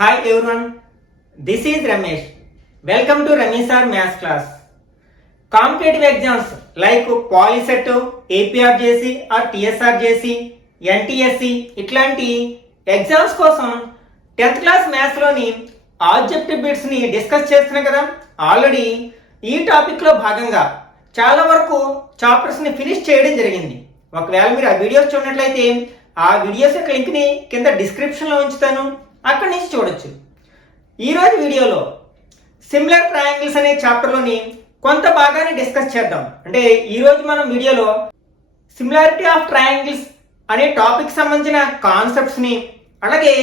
Hi everyone, this is Ramesh. Welcome to Ramesh Sir Maths class. Competitive exams like Polyset, APRJC or TSRJC, NTSC ఇట్లాంటి exams కోసం 10th class మ్యాథ్స్లోని objective బిట్స్ని discuss చేస్తున్నాం కదా. Already ఈ టాపిక్లో భాగంగా చాలా వరకు చాప్టర్స్ని ఫినిష్ చేయడం జరిగింది. ఒకవేళ మీరు ఆ వీడియోస్ చూడనట్లయితే ఆ వీడియోస్ యొక్క లింక్ని కింద డిస్క్రిప్షన్లో ఉంచుతాను, అక్కడి నుంచి చూడొచ్చు. ఈరోజు వీడియోలో సిమిలర్ ట్రయాంగిల్స్ అనే చాప్టర్లోని కొంత భాగాన్ని డిస్కస్ చేద్దాం. అంటే ఈరోజు మనం వీడియోలో సిమిలారిటీ ఆఫ్ ట్రయాంగిల్స్ అనే టాపిక్ సంబంధించిన కాన్సెప్ట్స్ని, అలాగే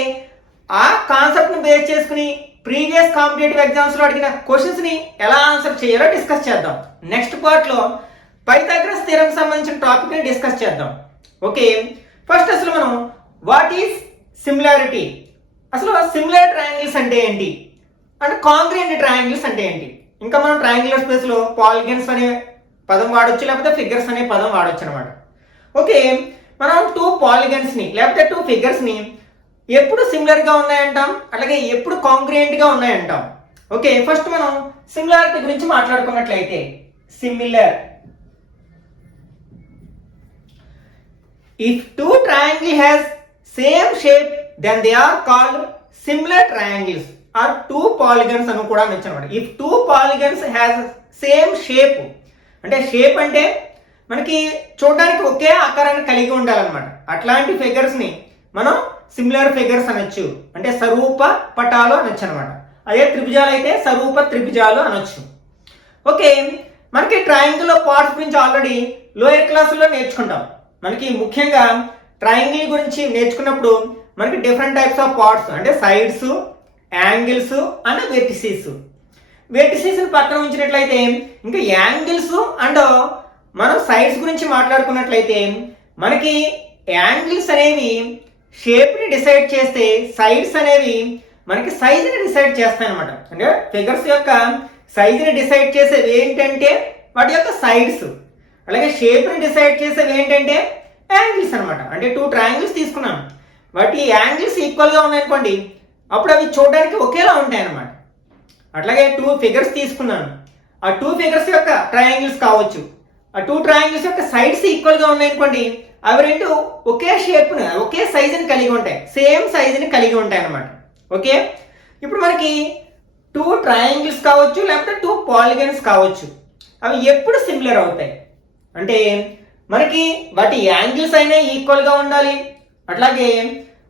ఆ కాన్సెప్ట్ని బేస్ చేసుకుని ప్రీవియస్ కాంపిటేటివ్ ఎగ్జామ్స్లో అడిగిన క్వశ్చన్స్ని ఎలా ఆన్సర్ చేయాలో డిస్కస్ చేద్దాం. నెక్స్ట్ పార్ట్లో పైథాగరస్ థియరం సంబంధించిన టాపిక్ని డిస్కస్ చేద్దాం. ఓకే, ఫస్ట్ అసలు మనం వాట్ ఈజ్ సిమిలారిటీ, అసలు సిమిలర్ ట్రయాంగిల్స్ అంటే ఏంటి, అంటే కాంగ్రుయెంట్ ట్రయాంగిల్స్ అంటే ఏంటి. ఇంకా మనం ట్రయాంగులర్ స్పేస్లో పాలిగన్స్ అనే పదం వాడొచ్చు, లేకపోతే ఫిగర్స్ అనే పదం వాడొచ్చు అనమాట. ఓకే, మనం టూ పాలిగన్స్ని లేకపోతే టూ ఫిగర్స్ని ఎప్పుడు సిమిలర్గా ఉన్నాయంటాం, అలాగే ఎప్పుడు కాంగ్రుయెంట్గా ఉన్నాయంటాం. ఓకే, ఫస్ట్ మనం సిమిలారిటీ గురించి మాట్లాడుకున్నట్లయితే similar. If two triangle has same shape, then they are called similar triangles or two polygons అని కూడా mention. If two polygons has same shape, అంటే షేప్ అంటే మనకి చూడడానికి ఒకే ఆకారాన్ని కలిగి ఉండాలన్నమాట. అట్లాంటి ఫిగర్స్ ని మనం సిమిలర్ ఫిగర్స్ అనొచ్చు, అంటే సరూప పటాలు అనొచ్చు అనమాట. అదే త్రిభుజాలు అయితే సరూప త్రిభుజాలు అనొచ్చు. ఓకే, మనకి ట్రయాంగిల్ పార్ట్స్ గురించి ఆల్రెడీ లోయర్ క్లాసుల్లో నేర్చుకుంటాం. మనకి ముఖ్యంగా ట్రయాంగిల్ గురించి నేర్చుకున్నప్పుడు మనకి డిఫరెంట్ టైప్స్ ఆఫ్ పార్ట్స్, అంటే sides, angles and vertices. Vertices పక్కన ఉంచినట్లయితే ఇంకా యాంగిల్స్ అండ్ మనం సైడ్స్ గురించి మాట్లాడుకున్నట్లయితే మనకి యాంగిల్స్ అనేవి షేప్ని డిసైడ్ చేస్తే సైడ్స్ అనేవి మనకి సైజుని డిసైడ్ చేస్తాయి అనమాట. అంటే ఫిగర్స్ యొక్క సైజుని డిసైడ్ చేసేవి ఏంటంటే వాటి యొక్క సైడ్స్, అలాగే షేప్ని డిసైడ్ చేసేవి ఏంటంటే యాంగిల్స్ అనమాట. అంటే టూ ట్రయాంగిల్స్ తీసుకున్నాం, వాటి యాంగిల్స్ ఈక్వల్గా ఉన్నాయనుకోండి, అప్పుడు అవి చూడడానికి ఒకేలా ఉంటాయి అన్నమాట. అట్లాగే టూ ఫిగర్స్ తీసుకున్నాను, ఆ టూ ఫిగర్స్ యొక్క ట్రయాంగిల్స్ కావచ్చు, ఆ టూ ట్రయాంగిల్స్ యొక్క సైడ్స్ ఈక్వల్గా ఉన్నాయనుకోండి, అవి రెండు ఒకే షేప్ను ఒకే సైజుని కలిగి ఉంటాయి, సేమ్ సైజుని కలిగి ఉంటాయి అన్నమాట. ఓకే, ఇప్పుడు మనకి టూ ట్రయాంగిల్స్ కావచ్చు లేకపోతే టూ పాలిగన్స్ కావచ్చు, అవి ఎప్పుడు సిమిలర్ అవుతాయి అంటే మనకి వాటి యాంగిల్స్ అయినా ఈక్వల్గా ఉండాలి, అట్లాగే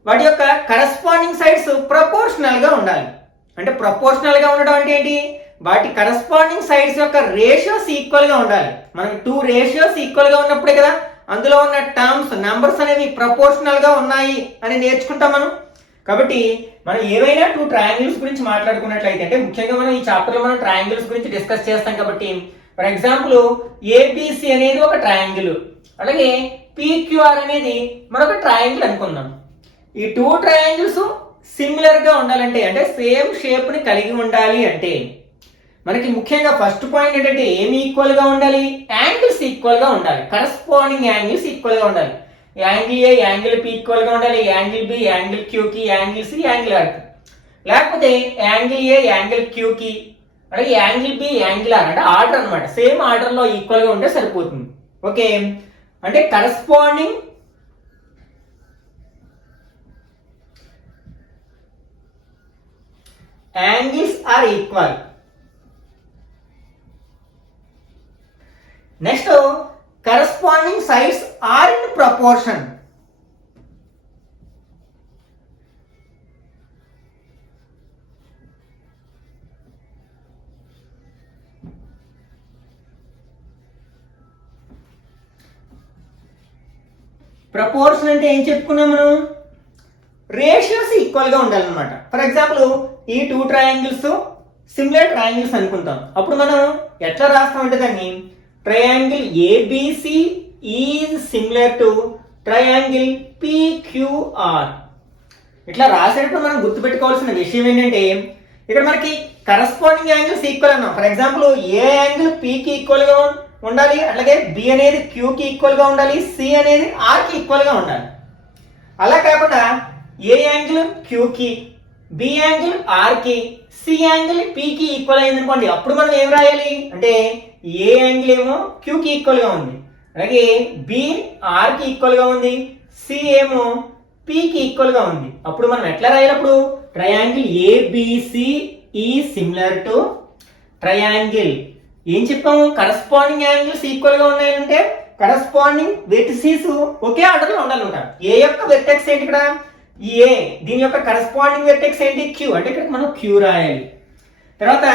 వాటి యొక్క కరస్పాండింగ్ సైడ్స్ ప్రపోర్షనల్గా ఉండాలి. అంటే ప్రపోర్షనల్గా ఉండడం అంటే ఏంటి, వాటి కరస్పాండింగ్ సైడ్స్ యొక్క రేషియోస్ ఈక్వల్గా ఉండాలి. మనకి టూ రేషియోస్ ఈక్వల్గా ఉన్నప్పుడే కదా అందులో ఉన్న టర్మ్స్ నంబర్స్ అనేవి ప్రపోర్షనల్గా ఉన్నాయి అని నేర్చుకుంటాం మనం. కాబట్టి మనం ఏవైనా టూ ట్రయాంగిల్స్ గురించి మాట్లాడుకున్నట్లయితే, అంటే ముఖ్యంగా మనం ఈ చాప్టర్లో మనం ట్రయాంగిల్స్ గురించి డిస్కస్ చేస్తాం కాబట్టి, ఫర్ ఎగ్జాంపుల్ ఏబిసి అనేది ఒక ట్రయాంగిల్, అలాగే పిక్యూఆర్ అనేది మరొక ట్రయాంగిల్ అనుకుందాం. ఈ టూ ట్రయాంగిల్స్ సిమిలర్ గా ఉండాలంటే, అంటే సేమ్ షేప్ ని కలిగి ఉండాలి అంటే మనకి ముఖ్యంగా ఫస్ట్ పాయింట్ ఏంటంటే ఏమి ఈక్వల్ గా ఉండాలి, యాంగిల్స్ ఈక్వల్ గా ఉండాలి, కరస్పాండింగ్ యాంగిల్స్ ఈక్వల్ గా ఉండాలి. Angle A angle P equal గా ఉండాలి, యాంగిల్ బి యాంగిల్ క్యూ కి, యాంగిల్ సి యాంగిల్ ఆర్ కి, లేకపోతే యాంగిల్ ఏ యాంగిల్ క్యూ కి, అలాగే యాంగిల్ బి యాంగిల్ ఆర్, అంటే ఆర్డర్ అనమాట, సేమ్ ఆర్డర్ లో ఈక్వల్ గా ఉంటే సరిపోతుంది. ఓకే, అంటే corresponding angles are equal. Next corresponding sides are in proportion. Proportion అంటే ఏం చెప్పుకున్నాం మనం, రేషియోస్ ఈక్వల్గా ఉండాలన్నమాట. ఫర్ ఎగ్జాంపుల్ ఈ టూ ట్రయాంగిల్స్ సిమిలర్ ట్రయాంగిల్స్ అనుకుంటాం, అప్పుడు మనం ఎట్లా రాస్తామంటే దాన్ని triangle ABC is similar to triangle PQR. ఇట్లా రాసేటప్పుడు మనం గుర్తుపెట్టుకోవాల్సిన విషయం ఏంటంటే ఇక్కడ మనకి కరస్పాండింగ్ యాంగిల్స్ ఈక్వల్ అన్నాం. ఫర్ ఎగ్జాంపుల్ ఏ యాంగిల్ పికి ఈక్వల్గా ఉండాలి, అట్లాగే బి అనేది క్యూకి ఈక్వల్గా ఉండాలి, సి అనేది ఆర్కి ఈక్వల్గా ఉండాలి. అలా కాకుండా ఏ యాంగిల్ క్యూకి బి యాంగిల్ ఆర్ కి సి యాంగిల్ పి కి ఈక్వల్ అయింది అనుకోండి, అప్పుడు మనం ఏం రాయాలి అంటే ఏ యాంగిల్ ఏమో క్యూ కి ఈక్వల్ గా ఉంది, అలాగే బి ఆర్ కి ఈక్వల్ గా ఉంది, సి ఏమో పి కి ఈక్వల్ గా ఉంది. అప్పుడు మనం ఎట్లా రాయాలి? అప్పుడు ట్రయాంగిల్ ఏబిసి ఈ సిమిలర్ టు ట్రయాంగిల్ ఏం చెప్పాము, కరస్పాండింగ్ యాంగిల్స్ ఈక్వల్ గా ఉన్నాయంటే కరస్పాండింగ్ వెర్టిసెస్ ఒకే ఆర్డర్ లో ఉండాలంట. ఏ యొక్క వెర్టెక్స్ ఏంటి ఇక్కడ ఏ, దీని యొక్క కరస్పాండింగ్ వెర్టెక్స్ ఏంటి క్యూ, అంటే ఇక్కడ మనం క్యూ రాయాలి. తర్వాత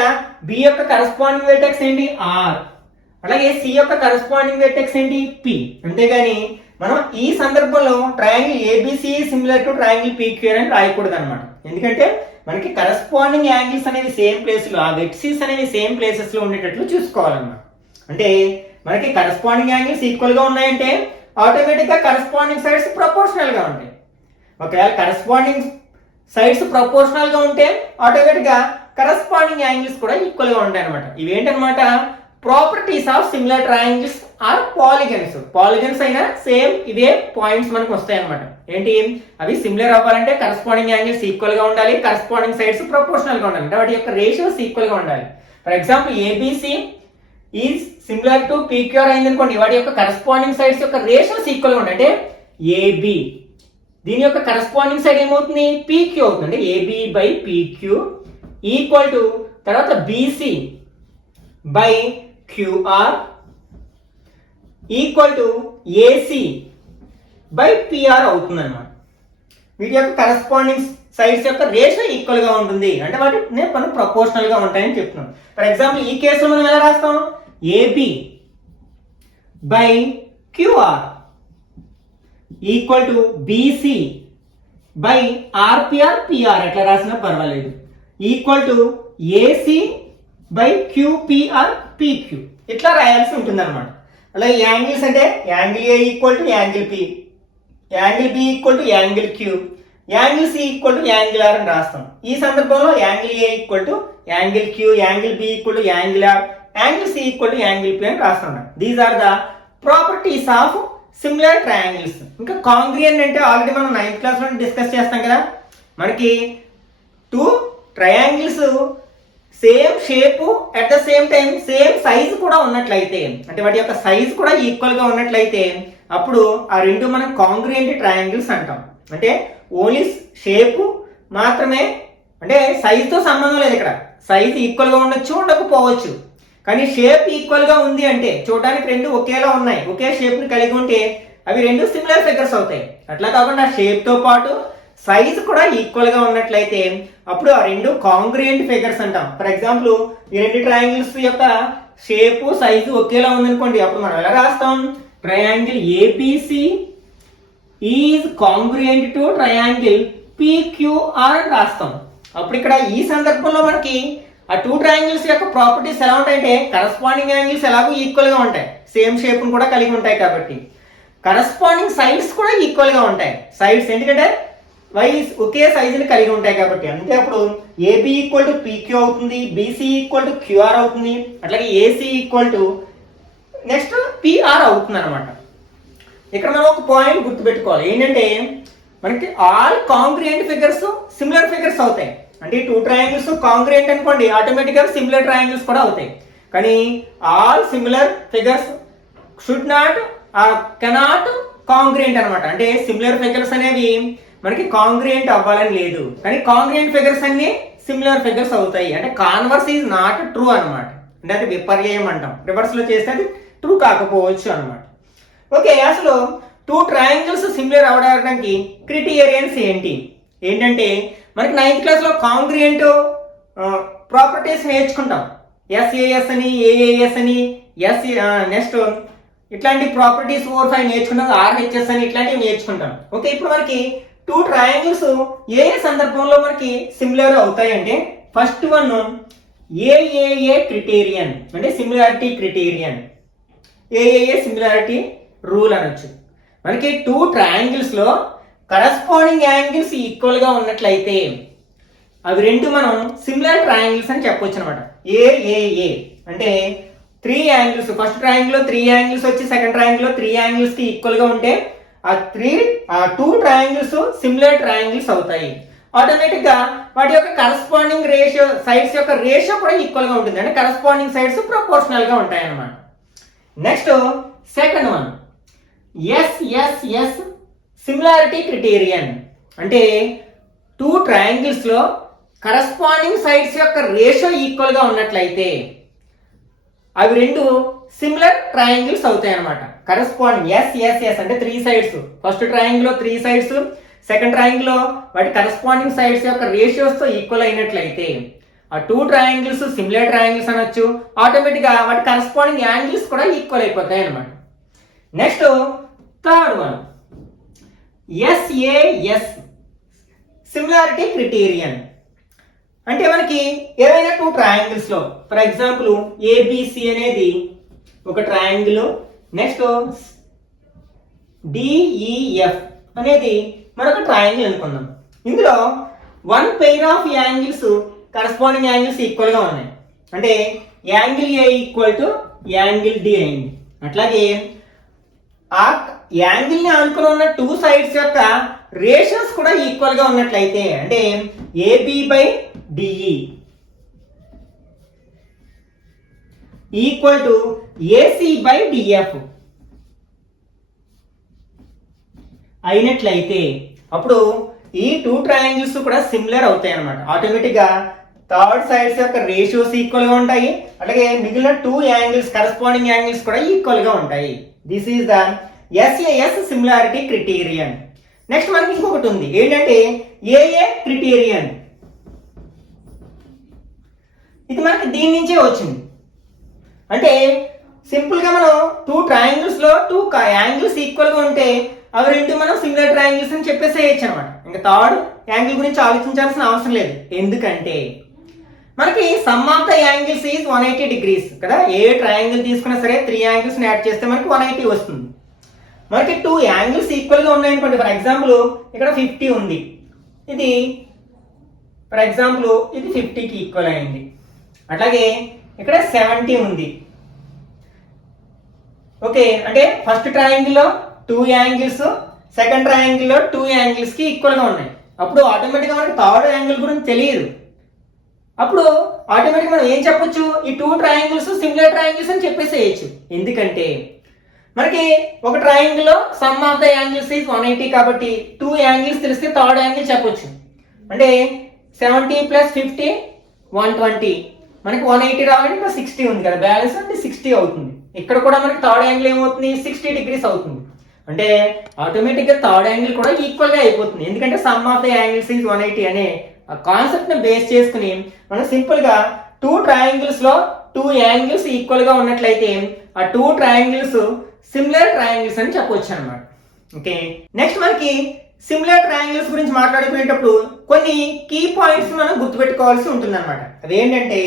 బి యొక్క కరస్పాండింగ్ వెర్టెక్స్ ఏంటి ఆర్, అలాగే సి యొక్క కరస్పాండింగ్ వెర్టెక్స్ ఏంటి పి. అంతేగాని మనం ఈ సందర్భంలో triangle ABC similar to triangle PQR అని రాయకూడదు అనమాట. ఎందుకంటే మనకి కరస్పాండింగ్ యాంగిల్స్ అనేవి సేమ్ ప్లేస్ లో, ఆ వెర్టిసెస్ అనేవి సేమ్ ప్లేసెస్ లో ఉండేటట్లు చూసుకోవాలన్నమాట. అంటే మనకి కరస్పాండింగ్ యాంగిల్స్ ఈక్వల్ గా ఉన్నాయంటే ఆటోమేటిక్ గా కరస్పాండింగ్ సైడ్స్ ప్రపోర్షనల్ గా ఉంటాయి. ఒకవేళ కరస్పాండింగ్ సైడ్స్ ప్రపోర్షనల్ గా ఉంటే ఆటోమేటిక్ గా కరస్పాండింగ్ యాంగిల్స్ కూడా ఈక్వల్ గా ఉంటాయి అనమాట. ఇవేంటనమాట properties of similar triangles or polygons. Polygons అయినా సేమ్ ఇదే పాయింట్స్ మనకు వస్తాయి అనమాట. ఏంటి అవి సిమిలర్ అవ్వాలంటే కరస్పాండింగ్ యాంగిల్స్ ఈక్వల్ గా ఉండాలి, కరస్పాండింగ్ సైడ్స్ ప్రపోర్షనల్ గా ఉండాలి, అంటే వాటి యొక్క రేషియోస్ ఈక్వల్ గా ఉండాలి. For example ABC is similar to PQR అయింది అనుకోండి, వాటి యొక్క కరస్పాండింగ్ సైడ్స్ యొక్క రేషియోస్ ఈక్వల్ గా ఉంటాయి. అంటే ఏబి దీని యొక్క కరస్పాండింగ్ సైడ్ ఏమవుతుంది పిక్యూ అవుతుంది, అంటే AB by PQ equal to తర్వాత BC by QR equal to AC by PR అవుతుంది అనమాట. వీటి యొక్క కరస్పాండింగ్ సైడ్స్ యొక్క రేషియో ఈక్వల్ గా ఉంటుంది, అంటే వాటి మనం ప్రపోర్షనల్ గా ఉంటాయని చెప్తున్నాం. ఫర్ ఎగ్జాంపుల్ ఈ కేసులో మనం ఎలా రాస్తాం, AB by QR equal to BC by RPR PR ఎట్లా రాసినా పర్వాలేదు equal to AC by QPR PQ ఇట్లా రాయాల్సి ఉంటుంది అనమాట. అలాగే యాంగిల్స్ అంటే angle A equal to angle P, angle B equal to angle Q, angle C equal to angle R అని రాస్తాం. ఈ సందర్భంలో angle A equal to angle Q, angle B equal to angle R, angle C equal to angle P అని రాస్తున్నాం. These are the properties of similar triangles. ఇంకా congruent అంటే already మనం 9th class లో డిస్కస్ చేస్తాం కదా, మనకి two triangles same shape at the same time same size కూడా ఉన్నట్లయితే, అంటే వాటి యొక్క సైజ్ కూడా ఈక్వల్ గా ఉన్నట్లయితే అప్పుడు ఆ రెండు మనం కాంగ్రియంట్ ట్రయాంగిల్స్ అంటాం. అంటే ఓన్లీ షేప్ మాత్రమే, అంటే సైజ్ తో సంబంధం లేదు. ఇక్కడ సైజ్ ఈక్వల్ గా ఉండొచ్చు ఉండకపోవచ్చు, కానీ షేప్ ఈక్వల్ గా ఉంది అంటే చూడడానికి రెండు ఒకేలా ఉన్నాయి, ఒకే షేప్ ని కలిగి ఉంటే అవి రెండు సిమిలర్ ఫిగర్స్ అవుతాయి. అట్లా కాకుండా షేప్ తో పాటు సైజ్ కూడా ఈక్వల్ గా ఉన్నట్లయితే అప్పుడు ఆ రెండు కాంగ్రియంట్ ఫిగర్స్ అంటాం. ఫర్ ఎగ్జాంపుల్ ఈ రెండు ట్రయాంగిల్స్ యొక్క షేప్ సైజు ఒకేలా ఉందనుకోండి, అప్పుడు మనం ఎలా రాస్తాం, triangle ABC is congruent to triangle PQR అని రాస్తాం. అప్పుడు ఇక్కడ ఈ సందర్భంలో మనకి ఆ టూ ట్రయాంగిల్స్ యొక్క ప్రాపర్టీస్ ఎలా ఉంటాయంటే కరస్పాండింగ్ యాంగిల్స్ ఎలాగో ఈక్వల్ గా ఉంటాయి, సేమ్ షేప్ కూడా కలిగి ఉంటాయి, కాబట్టి కరస్పాండింగ్ సైడ్స్ కూడా ఈక్వల్ గా ఉంటాయి. సైడ్స్ ఎందుకంటే వైస్ ఒకే సైజుని కలిగి ఉంటాయి కాబట్టి, అంటే అప్పుడు ఏబి ఈక్వల్ టు పిక్యూ అవుతుంది, బీసీ ఈక్వల్ టు క్యూఆర్ అవుతుంది, అట్లాగే AC equal to next PR అవుతుంది అనమాట. ఇక్కడ మనం ఒక పాయింట్ గుర్తుపెట్టుకోవాలి, ఏంటంటే మనకి all congruent figures similar figures అవుతాయి. అంటే టూ ట్రయాంగిల్స్ కాంగ్రియంట్ అనుకోండి, ఆటోమేటిక్ గా సిమిలర్ ట్రయాంగిల్స్ కూడా అవుతాయి. కానీ all similar figures should not cannot congruent అనమాట. అంటే సిమిలర్ ఫిగర్స్ అనేవి మనకి కాంగ్రియంట్ అవ్వాలని లేదు, కానీ కాంగ్రియంట్ ఫిగర్స్ అన్ని సిమిలర్ ఫిగర్స్ అవుతాయి. అంటే కాన్వర్స్ ఈజ్ నాట్ ట్రూ అనమాట, అంటే అది విపర్యయం అంటాం. రివర్స్ లో చేస్తే అది ట్రూ కాకపోవచ్చు అనమాట. ఓకే, అసలు టూ ట్రయాంగిల్స్ సిమిలర్ అవడానికి క్రిటీరియన్స్ ఏంటంటే మనకి 9th క్లాస్ లో కాంగ్రియంట్ ప్రాపర్టీస్ నేర్చుకుంటాం. ఎస్ఏఎస్ అని, ఏఏఎస్ అని, నెక్స్ట్ ఇట్లాంటి ప్రాపర్టీస్ 4, 5 నేర్చుకుంటాం. ఆర్హెచ్ఎస్ అని ఇట్లాంటివి నేర్చుకుంటాం. ఓకే, ఇప్పుడు మనకి టూ ట్రయాంగిల్స్ ఏ సందర్భంలో మనకి సిమిలర్ అవుతాయి అంటే ఫస్ట్ వన్ ఏఏఏ క్రిటీరియన్, అంటే సిమిలారిటీ క్రిటీరియన్, ఏఏఏ సిమిలారిటీ రూల్ అనొచ్చు. మనకి టూ ట్రయాంగిల్స్ లో కరస్పాండింగ్ యాంగిల్స్ ఈక్వల్ గా ఉన్నట్లయితే అవి రెండు మనం సిమిలర్ ట్రయాంగిల్స్ అని చెప్పొచ్చు అనమాట. ఏఏఏ అంటే 3 యాంగిల్స్, ఫస్ట్ ట్రయాంగిల్ లో 3 యాంగిల్స్ వచ్చి సెకండ్ ట్రయాంగిల్ లో 3 యాంగిల్స్ కి ఈక్వల్ గా ఉంటే ఆ 2 ట్రయాంగిల్స్ సిమిలర్ ట్రయాంగిల్స్ అవుతాయి. ఆటోమేటిక్ గా వాటి యొక్క కరస్పాండింగ్ రేషియో, సైడ్స్ యొక్క రేషియో కూడా ఈక్వల్ గా ఉంటుంది, అంటే కరస్పాండింగ్ సైడ్స్ ప్రపోర్షనల్ గా ఉంటాయి అన్నమాట. Next second one, SSS similarity criterion. అంటే టూ ట్రయాంగిల్స్ లో కరస్పాండింగ్ సైడ్స్ యొక్క రేషియో ఈక్వల్ గా ఉన్నట్లయితే అవి రెండు సిమిలర్ ట్రయాంగిల్స్ అవుతాయి అన్నమాట. కరస్పాండింగ్ ఎస్ఎస్ఎస్ అంటే 3 సైడ్స్, ఫస్ట్ ట్రయాంగిల్ లో 3 సైడ్స్, సెకండ్ ట్రయాంగిల్ లో వాటి కరస్పాండింగ్ సైడ్స్ యొక్క రేషియోస్ తో ఈక్వల్ అయినట్లయితే ఆ 2 ట్రయాంగిల్స్ సిమిలర్ ట్రయాంగిల్స్ అనొచ్చు. ఆటోమేటిక్ గా వాటి కరస్పాండింగ్ యాంగిల్స్ కూడా ఈక్వల్ అయిపోతాయి అన్నమాట. Next third one, SAS similarity criterion. అంటే మనకి ఏవైనా 2 ట్రయాంగిల్స్ లో, ఫర్ ఎగ్జాంపుల్ ఏబిసి అనేది ఒక ట్రయాంగిల్, నెక్స్ట్ డిఈఎఫ్ అనేది మరొక ట్రయాంగిల్ అనుకుందాం. ఇందులో 1 pair of angles corresponding angles equal గా ఉన్నాయి, అంటే angle A equal to angle D అయింది. అట్లాగే ఆ యాంగిల్ ని ఆనుకుని ఉన్న 2 సైడ్స్ యొక్క రేషియోస్ కూడా ఈక్వల్ గా ఉన్నట్లయితే, అంటే AB by DE equal to AC by DF అయినట్లయితే అప్పుడు ఈ 2 ట్రయాంగిల్స్ కూడా సిమిలర్ అవుతాయి అన్నమాట. ఆటోమేటిక్ గా థర్డ్ సైడ్స్ యొక్క రేషియోస్ ఈక్వల్ గా ఉంటాయి, అలాగే మిగిలిన 2 యాంగిల్స్ కరస్పాండింగ్ యాంగిల్స్ కూడా ఈక్వల్ గా ఉంటాయి. This is the SAS similarity criterion. Next మనకి ఇంకొకటి ఉంది, ఏంటంటే ఏఏ క్రిటీరియన్. ఇది మనకి దీని నుంచే వచ్చింది. అంటే సింపుల్ గా మనం 2 ట్రయాంగిల్స్ లో 2 యాంగిల్స్ ఈక్వల్ గా ఉంటే అవి రెండు మనం సిమిలర్ ట్రయాంగిల్స్ అని చెప్పేసేయచ్చు అనమాట. ఇంకా థర్డ్ యాంగిల్ గురించి ఆలోచించాల్సిన అవసరం లేదు, ఎందుకంటే మనకి sum of the angles is 180 degrees కదా. ఏ ట్రయాంగిల్ తీసుకున్నా సరే 3 యాంగిల్స్ యాడ్ చేస్తే మనకి 180 వస్తుంది. మనకి 2 యాంగిల్స్ ఈక్వల్ గా ఉన్నాయనుకోండి, ఫర్ ఎగ్జాంపుల్ ఇక్కడ 50 ఉంది, ఇది ఫర్ ఎగ్జాంపుల్ ఇది 50కి ఈక్వల్ అయింది. అట్లాగే ఇక్కడ 70 ఉంది. ఓకే, అంటే ఫస్ట్ ట్రయాంగిల్ లో 2 యాంగిల్స్, సెకండ్ ట్రయాంగిల్ లో 2 యాంగిల్స్ కి ఈక్వల్ గా ఉన్నాయి. అప్పుడు ఆటోమేటిక్ గా మనకి థర్డ్ యాంగిల్ గురించి తెలియదు. అప్పుడు ఆటోమేటిక్ మనం ఏం చెప్పొచ్చు, ఈ 2 ట్రయాంగిల్స్ సిమిలర్ ట్రయాంగిల్స్ అని చెప్పేసేయచ్చు. ఎందుకంటే మనకి ఒక ట్రయాంగిల్ లో some of the angles is 180 కాబట్టి 2 యాంగిల్స్ తెలిస్తే థర్డ్ యాంగిల్ చెప్పొచ్చు. అంటే 70 + 50 120, మనకి 180 రావాలంటే ఇక్కడ 60 ఉంది కదా, బ్యాలెన్స్ అంటే 60 అవుతుంది. ఇక్కడ కూడా మనకి థర్డ్ యాంగిల్ ఏమవుతుంది, 60 డిగ్రీస్ అవుతుంది. అంటే ఆటోమేటిక్ గా థర్డ్ యాంగిల్ కూడా ఈక్వల్ గా అయిపోతుంది, ఎందుకంటే some of the angles is 180 అనే కాన్సెప్ట్ ని బేస్ చేసుకుని మనం సింపుల్ గా 2 ట్రయాంగిల్స్ లో 2 యాంగిల్స్ ఈక్వల్ గా ఉన్నట్లయితే ఆ 2 ట్రయాంగిల్స్ సిమిలర్ ట్రయాంగిల్స్ అని చెప్పవచ్చు అనమాట. ఓకే, నెక్స్ట్ మనకి సిమిలర్ ట్రయాంగిల్స్ గురించి మాట్లాడుకునేటప్పుడు కొన్ని కీ పాయింట్స్ మనం గుర్తుపెట్టుకోవాల్సి ఉంటుంది అనమాట. అదేంటంటే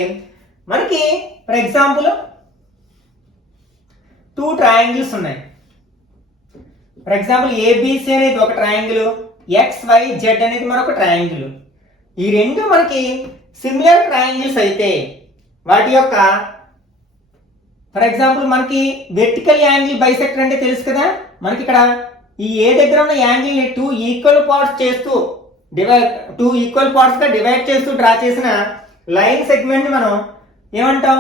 మనకి ఫర్ ఎగ్జాంపుల్ 2 ట్రయాంగిల్స్ ఉన్నాయి. ఫర్ ఎగ్జాంపుల్ ఏబిసి అనేది ఒక ట్రయాంగిల్, XYZ అనేది మరొక ట్రయాంగిల్. ఈ రెండు మనకి సిమిలర్ ట్రయాంగిల్స్ అయితే వాటి యొక్క ఫర్ ఎగ్జాంపుల్ మనకి వెర్టికల్ యాంగిల్ బైసెక్టర్ అంటే తెలుసు కదా. మనకి ఇక్కడ ఈ ఏ దగ్గర ఉన్న యాంగిల్ ని 2 ఈక్వల్ పార్ట్స్ చేస్తూ 2 ఈక్వల్ పార్ట్స్ గా డివైడ్ చేస్తూ డ్రా చేసిన లైన్ సెగ్మెంట్ ని మనం ఏమంటాం,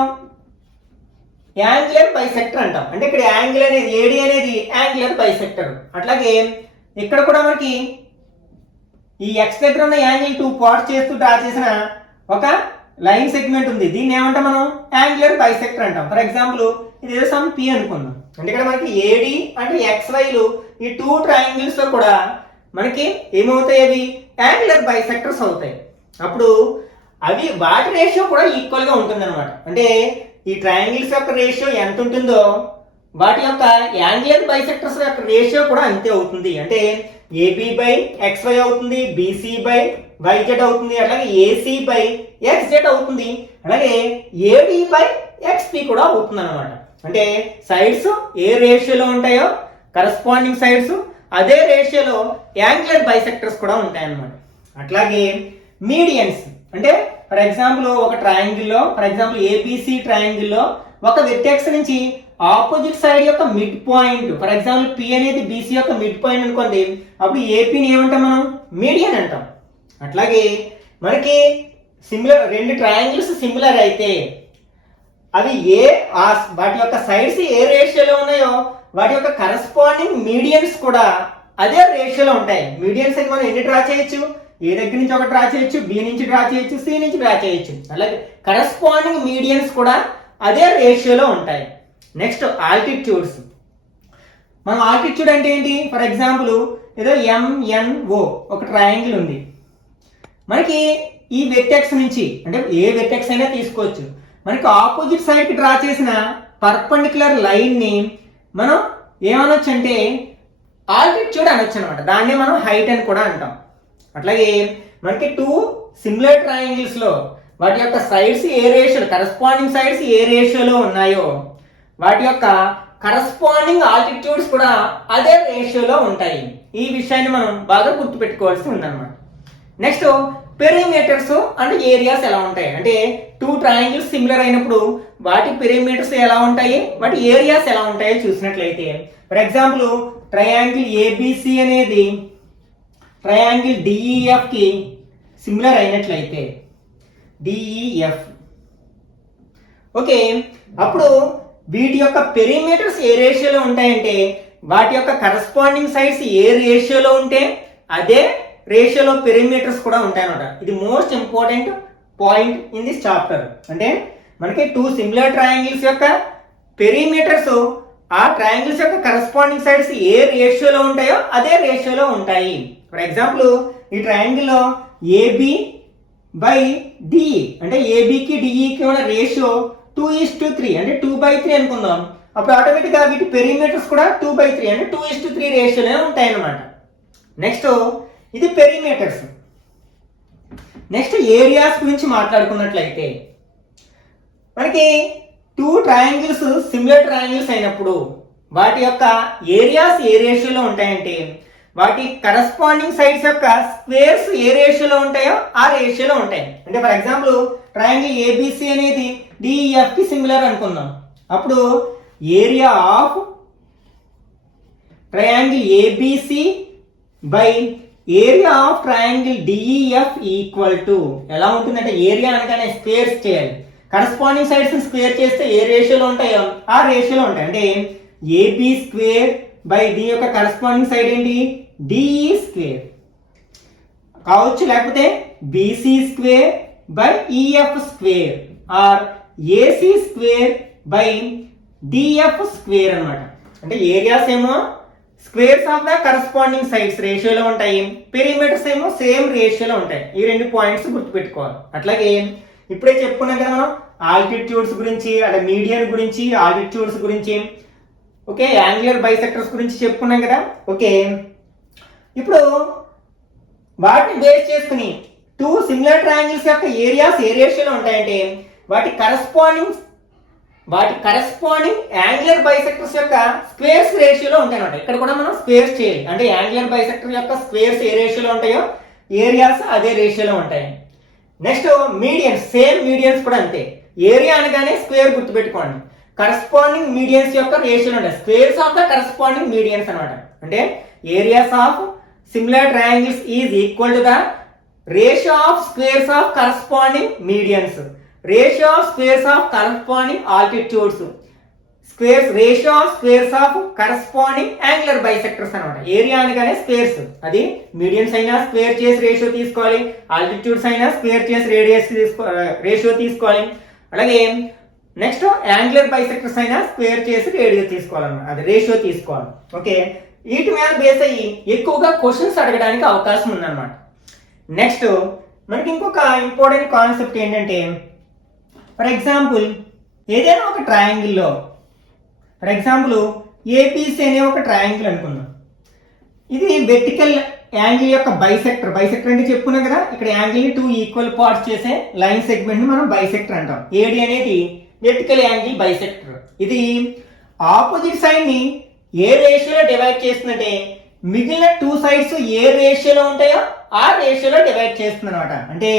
యాంగులర్ బైసెక్టర్ అంటాం. అంటే ఇక్కడ యాంగిల్ అనేది ఏడి అనేది యాంగులర్ బైసెక్టర్. అట్లాగే ఇక్కడ కూడా మనకి ఈ ఎక్స్ దగ్గర ఉన్న యాంగిల్ 2 పార్ట్స్ చేస్తూ డ్రా చేసిన ఒక లైన్ సెగ్మెంట్ ఉంది, దీన్ని ఏమంటాం మనం, యాంగులర్ బైసెక్టర్ అంటాం. ఫర్ ఎగ్జాంపుల్ ఇది ఏదో సమ్ పి అనుకుందాం. అంటే ఇక్కడ మనకి ఏడి అంటే XYలు ఈ 2 ట్రయాంగిల్స్ లో కూడా మనకి ఏమవుతాయి, అవి యాంగులర్ బైసెక్టర్స్ అవుతాయి. అప్పుడు అవి వాటి రేషియో కూడా ఈక్వల్ గా ఉంటుంది అనమాట. అంటే ఈ ట్రయాంగిల్స్ యొక్క రేషియో ఎంత ఉంటుందో వాటి యొక్క యాంగులర్ బైసెక్టర్స్ యొక్క రేషియో కూడా అంతే అవుతుంది. అంటే ఏబి బై XY అవుతుంది, బీసీ బై YZ అవుతుంది, అలాగే ఏసీ బై XZ అవుతుంది, అలాగే ఏడి బై XP కూడా అవుతుంది అనమాట. అంటే సైడ్స్ ఏ రేషియోలో ఉంటాయో కరస్పాండింగ్ సైడ్స్ అదే రేషియోలో యాంగులర్ బైసెక్టర్స్ కూడా ఉంటాయి అన్నమాట. అట్లాగే మీడియన్స్ అంటే ఫర్ ఎగ్జాంపుల్ ఒక ట్రయాంగిల్ లో ఫర్ ఎగ్జాంపుల్ ఏబిసి ట్రయాంగిల్ లో ఒక వెర్టెక్స్ నుంచి ఆపోజిట్ సైడ్ యొక్క mid point, for example P అనేది బీసీ యొక్క మిడ్ పాయింట్ అనుకోండి, అప్పుడు ఏపీని ఏమంటాం మనం, మీడియన్ అంటాం. అట్లాగే మనకి సిమిలర్ రెండు ట్రయాంగిల్స్ సిమిలర్ అయితే అవి వాటి యొక్క సైడ్స్ ఏ రేషియోలో ఉన్నాయో వాటి యొక్క కరస్పాండింగ్ మీడియన్స్ కూడా అదే రేషియోలో ఉంటాయి. మీడియన్స్ అయితే మనం ఎన్ని డ్రా చేయొచ్చు, ఏ దగ్గర నుంచి ఒక డ్రా చేయొచ్చు, బి నుంచి డ్రా చేయొచ్చు, సి నుంచి డ్రా చేయొచ్చు. అలాగే కరస్పాండింగ్ మీడియన్స్ కూడా అదే రేషియోలో ఉంటాయి. Next altitudes. మనం ఆల్టిట్యూడ్ అంటే ఏంటి? ఫర్ ఎగ్జాంపుల్ ఏదో MNO ఒక ట్రయాంగిల్ ఉంది. మనకి ఈ వెర్టెక్స్ నుంచి, అంటే ఏ వెర్టెక్స్ అయినా తీసుకోవచ్చు, మనకి ఆపోజిట్ సైడ్ కి డ్రా చేసిన పర్పెండిక్యులర్ లైన్ ని మనం ఏమనొచ్చు అంటే ఆల్టిట్యూడ్ అనొచ్చు అనమాట. దాన్ని మనం హైట్ అని కూడా అంటాం. అట్లాగే మనకి టూ సిమిలర్ ట్రయాంగిల్స్ లో వాటి యొక్క సైడ్స్ ఏ రేషియో, కరస్పాండింగ్ సైడ్స్ ఏ రేషియోలో ఉన్నాయో వాటి యొక్క కరస్పాండింగ్ ఆల్టిట్యూడ్స్ కూడా అదే రేషియోలో ఉంటాయి. ఈ విషయాన్ని మనం బాగా గుర్తుపెట్టుకోవాల్సి ఉందన్నమాట. నెక్స్ట్ పెరిమీటర్స్ అండ్ ఏరియాస్ ఎలా ఉంటాయి అంటే టూ ట్రయాంగిల్స్ సిమిలర్ అయినప్పుడు వాటి పెరిమీటర్స్ ఎలా ఉంటాయి, వాటి ఏరియాస్ ఎలా ఉంటాయో చూసినట్లయితే, ఫర్ ఎగ్జాంపుల్ ట్రయాంగిల్ ఏబిసి అనేది ట్రయాంగిల్ డిఈఎఫ్ కి సిమిలర్ అయినట్లయితే డిఈఎఫ్, ఓకే, అప్పుడు వీటి యొక్క పెరిమీటర్స్ ఏ రేషియోలో ఉంటాయంటే వాటి యొక్క కరస్పాండింగ్ సైడ్స్ ఏ రేషియోలో ఉంటే అదే రేషియోలో పెరిమీటర్స్ కూడా ఉంటాయన్నమాట. ఇది most important point in this chapter. అంటే మనకి టూ సిమిలర్ ట్రయాంగిల్స్ యొక్క పెరిమీటర్స్ ఆ ట్రయాంగిల్స్ యొక్క కరస్పాండింగ్ సైడ్స్ ఏ రేషియోలో ఉంటాయో అదే రేషియోలో ఉంటాయి. ఫర్ ఎగ్జాంపుల్ ఈ ట్రయాంగిల్ లో ఏబి బై డిఈ అంటే ఏబికి డిఈకి ఉన్న రేషియో 2:3 అంటే 2/3 అనుకుందాం. అప్పుడు ఆటోమేటిక్ గా వీటి పెరిమీటర్స్ కూడా 2/3 అంటే 2:3 రేషియోలో ఉంటాయి అన్నమాట. నెక్స్ట్ ఇది పెరిమీటర్స్. నెక్స్ట్ ఏరియాస్ గురించి మాట్లాడుకున్నట్లయితే మనకి టూ ట్రయాంగిల్స్ సిమిలర్ ట్రయాంగిల్స్ అయినప్పుడు వాటి యొక్క ఏరియాస్ ఏ రేషియోలో ఉంటాయంటే వాటి కరస్పాండింగ్ సైడ్స్ యొక్క స్క్వేర్స్ ఏ రేషియోలో ఉంటాయో ఆ రేషియోలో ఉంటాయి. అంటే ఫర్ ఎగ్జాంపుల్ ట్రయాంగిల్ ఏబిసి అనేది డిఈఎఫ్ కి సిమిలర్ అనుకుందాం. అప్పుడు area of triangle ABC by area of triangle DEF equal to ఎలా ఉంటుందంటే ఏరియా అనగానే స్క్వేర్స్ చేయాలి. కరస్పాండింగ్ సైడ్స్ స్క్వేర్ చేస్తే ఏ రేషియోలో ఉంటాయో ఆ రేషియోలో ఉంటాయి. అంటే ఏబి స్క్వేర్ బై డి యొక్క కరస్పాండింగ్ సైడ్ ఏంటి డిఈ స్క్వేర్ కావచ్చు, లేకపోతే BC square by EF square or AC square by DF square అన్నమాట. అంటే ఏరియాస్ ఏమో squares of the corresponding sides రేషియోలో ఉంటాయి, పెరిమీటర్స్ ఏమో సేమ్ రేషియోలో ఉంటాయి. ఈ రెండు పాయింట్స్ గుర్తుపెట్టుకోవాలి. అట్లాగే ఇప్పుడే చెప్పుకున్నాం కదా మనం ఆల్టిట్యూడ్స్ గురించి, అంటే మీడియన్ గురించి, ఆల్టిట్యూడ్స్ గురించి, ఓకే, యాంగులర్ బైసెక్టర్స్ గురించి చెప్పుకున్నాం కదా. ఓకే, ఇప్పుడు వాటిని బేస్ చేసుకుని టూ సిమిలర్ ట్రయాంగిల్స్ యొక్క ఏరియాస్ ఏ రేషియోలో ఉంటాయంటే వాటి కరస్పాండింగ్ యాంగులర్ బైసెక్టర్స్ యొక్క స్క్వేర్స్ రేషియోలో ఉంటాయి అన్నమాట. ఇక్కడ కూడా మనం స్క్వేర్స్ చేయాలి. అంటే యాంగులర్ బైసెక్టర్ యొక్క స్క్వేర్స్ ఏ రేషియోలో ఉంటాయో ఏరియాస్ అదే రేషియోలో ఉంటాయి. నెక్స్ట్ మీడియన్స్, సేమ్ మీడియన్స్ కూడా అంతే. ఏరియా అనగానే స్క్వేర్ గుర్తుపెట్టుకోండి. కరస్పాండింగ్ మీడియన్స్ యొక్క రేషియోలో ఉంటాయి, squares of the corresponding medians అన్నమాట. అంటే areas of similar triangles is equal to the ratio of squares of corresponding medians, ratio of squares of corresponding altitudes, ratio of squares of corresponding angular bisectors అన్నమాట. Area అనగానే squares, అది medians అయినా square చేసి ratio తీసుకోవాలి, altitudes అయినా square చేసి ratio తీసుకోవాలి. అలాగే నెక్స్ట్ యాంగులర్ బైసెక్టర్స్ అయినా స్క్వేర్ చేసి రేడియో తీసుకోవాలన్నమాట, అది రేషియో తీసుకోవాలి. ఓకే, వీటి మీద బేస్ అయ్యి ఎక్కువగా క్వశ్చన్స్ అడగడానికి అవకాశం ఉందన్నమాట. నెక్స్ట్ మనకి ఇంకొక ఇంపార్టెంట్ కాన్సెప్ట్ ఏంటంటే ఫర్ ఎగ్జాంపుల్ ఏదైనా ఒక ట్రయాంగిల్లో, ఫర్ ఎగ్జాంపుల్ ఏబిసి అనే ఒక ట్రయాంగిల్ అనుకుందాం. ఇది వెర్టికల్ యాంగిల్ యొక్క బైసెక్టర్ అంటే చెప్పుకున్నాం కదా, ఇక్కడ యాంగిల్ ని టూ ఈక్వల్ పార్ట్స్ చేసే లైన్ సెగ్మెంట్ ని మనం బైసెక్టర్ అంటాం. ఏడి అనేది వెర్టికల్ యాంగిల్ బైసెక్టర్. ఇది ఆపోజిట్ సైడ్ ని ఏ రేషియోలో డివైడ్ చేస్తుందంటే మిగిలిన టూ సైడ్స్ ఏ రేషియోలో ఉంటాయో ఆ రేషియోలో డివైడ్ చేస్తుంది అనమాట. అంటే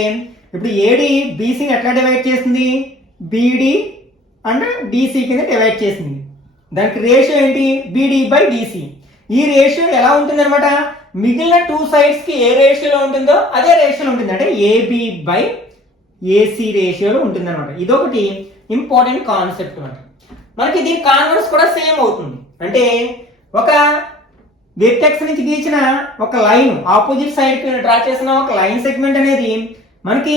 ఇప్పుడు ఏడి బీసీని ఎట్లా డివైడ్ చేస్తుంది, బీడి అండ్ డిసి కింద డివైడ్ చేసింది. దానికి రేషియో ఏంటి, బీడి బై డిసి. ఈ రేషియో ఎలా ఉంటుంది అనమాట, మిగిలిన టూ సైడ్స్ కి ఏ రేషియోలో ఉంటుందో అదే రేషియోలో ఉంటుంది, అంటే ఏబి బై ఏసీ రేషియోలో ఉంటుంది అనమాట. ఇదొకటి ఇంపార్టెంట్ కాన్సెప్ట్ అనమాట. మనకి దీని కాన్వర్స్ కూడా సేమ్ అవుతుంది. అంటే ఒక వెర్టెక్స్ నుంచి గీచిన ఒక లైన్ ఆపోజిట్ సైడ్ కి డ్రా చేసిన ఒక లైన్ సెగ్మెంట్ అనేది మనకి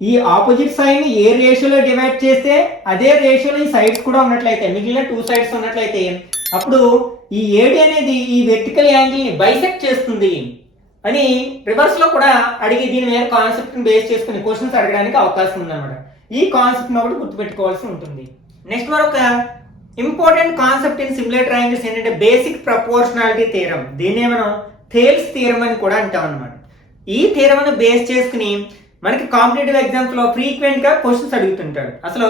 ఈ ఆపోజిట్ సైడ్ ని ఏ రేషియోలో డివైడ్ చేస్తే అదే రేషియోలో ఈ సైడ్స్ కూడా ఉన్నట్లయితే, మిగిలిన టూ సైడ్స్ ఉన్నట్లయితే, అప్పుడు ఈ ఏడి అనేది ఈ వెర్టికల్ యాంగిల్ ని బైసెక్ట్ చేస్తుంది అని రివర్స్ లో కూడా అడిగి దీని మీద కాన్సెప్ట్ ని బేస్ చేసుకుని క్వశ్చన్స్ అడగడానికి అవకాశం ఉందన్నమాట. ఈ కాన్సెప్ట్ ఒకటి గుర్తుపెట్టుకోవాల్సి ఉంటుంది. నెక్స్ట్ మరొక important concept in similar triangles ఏంటంటే బేసిక్ ప్రపోర్షనాలిటీ థియరం. దీన్నే మనం థేల్స్ థియరం అని కూడా అంటాం అనమాట. ఈ థియరం ని బేస్ చేసుకుని మనకి కాంపిటేటివ్ ఎగ్జామ్స్ లో ఫ్రీక్వెంట్ గా క్వశ్చన్స్ అడుగుతుంటాడు. అసలు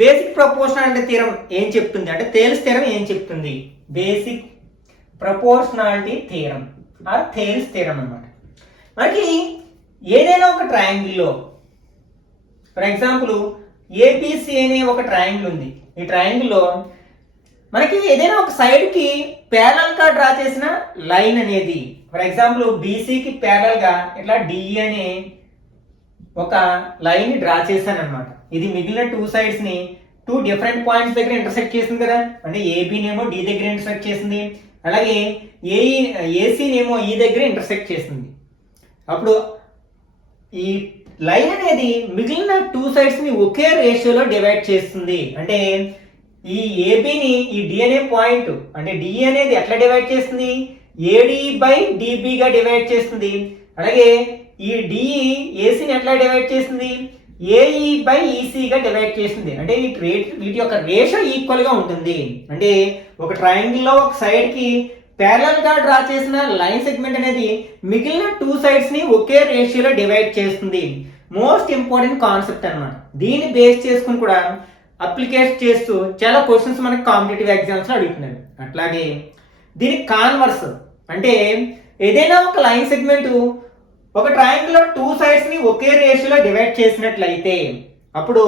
బేసిక్ ప్రపోర్షనాలిటీ థియరం ఏం చెప్తుంది అంటే థేల్స్ థియరం ఏం చెప్తుంది? Basic proportionality theorem or Thales theorem అన్నమాట. మనకి ఏదైనా ఒక ట్రయాంగిల్ లో, ఫర్ ఎగ్జాంపుల్ ఏబిసి అనే ఒక ట్రయాంగిల్ ఉంది. ఈ ట్రయాంగిల్ లో మనకి ఏదైనా ఒక సైడ్ కి ప్యారలల్ గా డ్రా చేసిన లైన్ అనేది, ఫర్ ఎగ్జాంపుల్ బీసీకి ప్యారలల్ గా ఇట్లా డిఈ అనే ఒక లైన్ డ్రా చేశాను అనమాట. ఇది మిగిలిన టూ సైడ్స్ ని టూ డిఫరెంట్ పాయింట్స్ దగ్గర ఇంటర్సెక్ట్ చేసింది కదా, అంటే ఏబినేమో డి దగ్గర ఇంటర్సెక్ట్ చేసింది, అలాగే ఏసీనేమో ఈ దగ్గర ఇంటర్సెక్ట్ చేసింది. అప్పుడు ఈ లైన్ అనేది మిగిలిన టూ సైడ్స్ ని ఒకే రేషియోలో డివైడ్ చేస్తుంది. అంటే ఈ ఏబిని ఈ డి అనే పాయింట్, అంటే డి అనేది ఎట్లా డివైడ్ చేస్తుంది? ఏడి బై డిబిగా డివైడ్ చేస్తుంది. అలాగే ఈ డిఈ ఏసీని ఎట్లా డివైడ్ చేసింది? ఏఈ బై ఈసీగా డివైడ్ చేసింది. అంటే వీటి యొక్క రేషియో ఈక్వల్ గా ఉంటుంది. అంటే ఒక ట్రయాంగిల్ లో ఒక సైడ్ కి ప్యారలల్ గా డ్రా చేసిన లైన్ సెగ్మెంట్ అనేది మిగిలిన టూ సైడ్స్ ని ఒకే రేషియోలో డివైడ్ చేస్తుంది. మోస్ట్ ఇంపార్టెంట్ కాన్సెప్ట్ అన్నమాట. దీన్ని బేస్ చేసుకుని కూడా అప్లికేట్ చేస్తూ చాలా క్వశ్చన్స్ మనకి కాంపిటేటివ్ ఎగ్జామ్స్ లో అడుగుతున్నారు. అట్లాగే దీని కాన్వర్స్ అంటే ఏదైనా ఒక లైన్ సెగ్మెంట్ ఒక ట్రయాంగిల్ లో టూ సైడ్స్ ని ఒకే రేషియోలో డివైడ్ చేసినట్లయితే అప్పుడు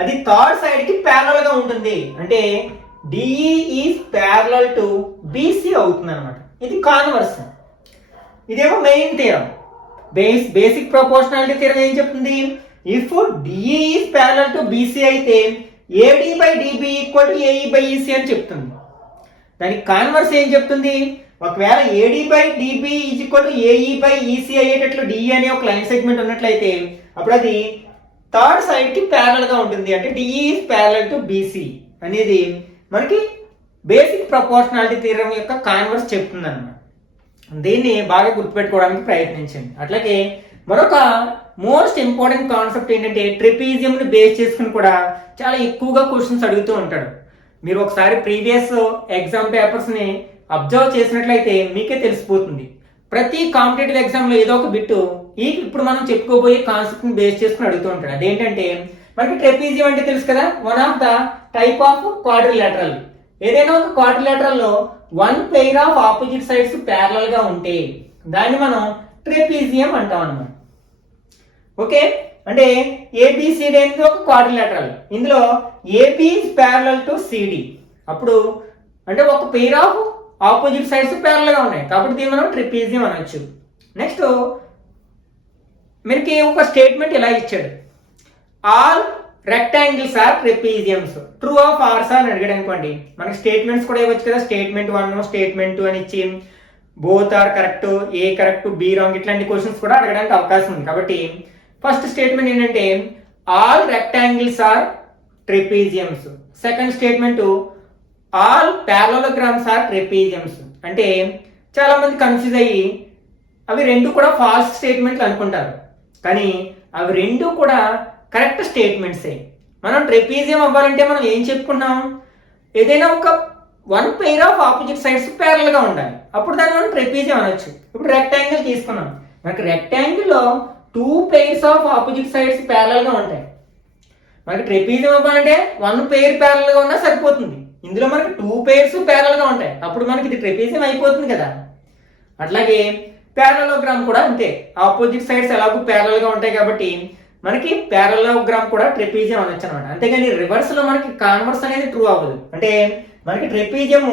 అది థర్డ్ సైడ్ కి ప్యారలల్ గా ఉంటుంది. అంటే DE is parallel to BC అవుతుంది అనమాట. ఇది కాన్వర్స్. ఇదేమో main theorem. Basic proportionality theorem ఏం చెప్తుంది? If DE is parallel to BC అయితే AD by DB equal to AE by EC అని చెప్తుంది. దానికి కాన్వర్స్ ఏం చెప్తుంది? ఒకవేళ AD by DB is equal to AE by EC అయ్యేటట్లు డిఈ అనే ఒక లైన్ సెగ్మెంట్ ఉన్నట్లయితే అప్పుడు అది థర్డ్ సైడ్ కి ప్యారలల్ గా ఉంటుంది. అంటే DE is parallel to BC అనేది మనకి బేసిక్ ప్రపోర్షనాలిటీ థియరం యొక్క కాన్వర్స్ చెప్తుంది అన్నమాట. దీన్ని బాగా గుర్తుపెట్టుకోవడానికి ప్రయత్నించండి. అట్లాగే మరొక మోస్ట్ ఇంపార్టెంట్ కాన్సెప్ట్ ఏంటంటే ట్రెపీజియం ని బేస్ చేసుకుని కూడా చాలా ఎక్కువగా క్వశ్చన్స్ అడుగుతూ ఉంటాడు. మీరు ఒకసారి ప్రీవియస్ ఎగ్జామ్ పేపర్స్ ని అబ్జర్వ్ చేసినట్లయితే మీకే తెలిసిపోతుంది. ప్రతి కాంపిటేటివ్ ఎగ్జామ్ లో ఏదో ఒక బిట్టు ఇప్పుడు మనం చెప్పుకోబోయే కాన్సెప్ట్ ని బేస్ చేసుకుని అడుగుతూ ఉంటాడు. అదేంటంటే మనకి ట్రెపీజియం అంటే తెలుసు కదా, one of the type of quadrilateral. ఏదైనా ఒక క్వాడ్రిలేటరల్ లో one pair of opposite sides parallel గా ఉంటే దాన్ని మనం ట్రెపీజియం అంటాం అన్నమాట. ఓకే, అంటే ఏబిసిడి అనేది ఒక క్వాడ్రిలేటరల్. ఇందులో AB is parallel to CD. అప్పుడు అంటే ఒక pair of opposite sides parallel గా ఉన్నాయి కాబట్టి దీన్ని మనం ట్రెపీజియం అనొచ్చు. నెక్స్ట్ మనకి ఒక స్టేట్మెంట్ ఇలా ఇచ్చాడు, all rectangles are trapeziums, true or false అని అడిగాడు అనుకోండి. మనకి స్టేట్మెంట్స్ కూడా ఇవ్వచ్చు కదా, స్టేట్మెంట్ 1 స్టేట్మెంట్ 2 అని ఇచ్చి both are correct, A correct B wrong ఇట్లాంటి క్వశ్చన్స్ కూడా అడగడానికి అవకాశం ఉంది. కాబట్టి ఫస్ట్ స్టేట్మెంట్ ఏంటంటే all rectangles are trapeziums. Second statement all parallelograms are trapeziums. అంటే చాలా మంది కన్ఫ్యూజ్ అయ్యి అవి రెండు కూడా ఫాల్స్ స్టేట్మెంట్లు అనుకుంటారు, కానీ అవి రెండు కూడా కరెక్ట్ స్టేట్మెంట్సే. మనం ట్రెపీజియం అవ్వాలంటే మనం ఏం చెప్పుకున్నాం? ఏదైనా ఒక one pair of opposite sides parallel గా ఉండాలి, అప్పుడు దాన్ని మనం ట్రెపీజియం అనొచ్చు. ఇప్పుడు రెక్టాంగిల్ తీసుకున్నాం, మనకి రెక్టాంగిల్ లో two pairs of opposite sides parallel గా ఉంటాయి. మనకి ట్రెపీజియం అవ్వాలంటే వన్ పెయిర్ ప్యారలల్ గా ఉన్నా సరిపోతుంది. ఇందులో మనకి టూ పెయిర్స్ ప్యారలల్ గా ఉంటాయి, అప్పుడు మనకి ఇది ట్రెపీజియం అయిపోతుంది కదా. అట్లాగే ప్యారలోగ్రామ్ కూడా అంతే, ఆపోజిట్ సైడ్స్ ఎలాగో ప్యారలల్ గా ఉంటాయి కాబట్టి మనకి ప్యారలోగ్రామ్ కూడా ట్రెపీజియం అనొచ్చు అనమాట. అంతేగాని రివర్స్ లో మనకి కాన్వర్స్ అనేది ట్రూ అవ్వదు. అంటే మనకి ట్రెపీజియం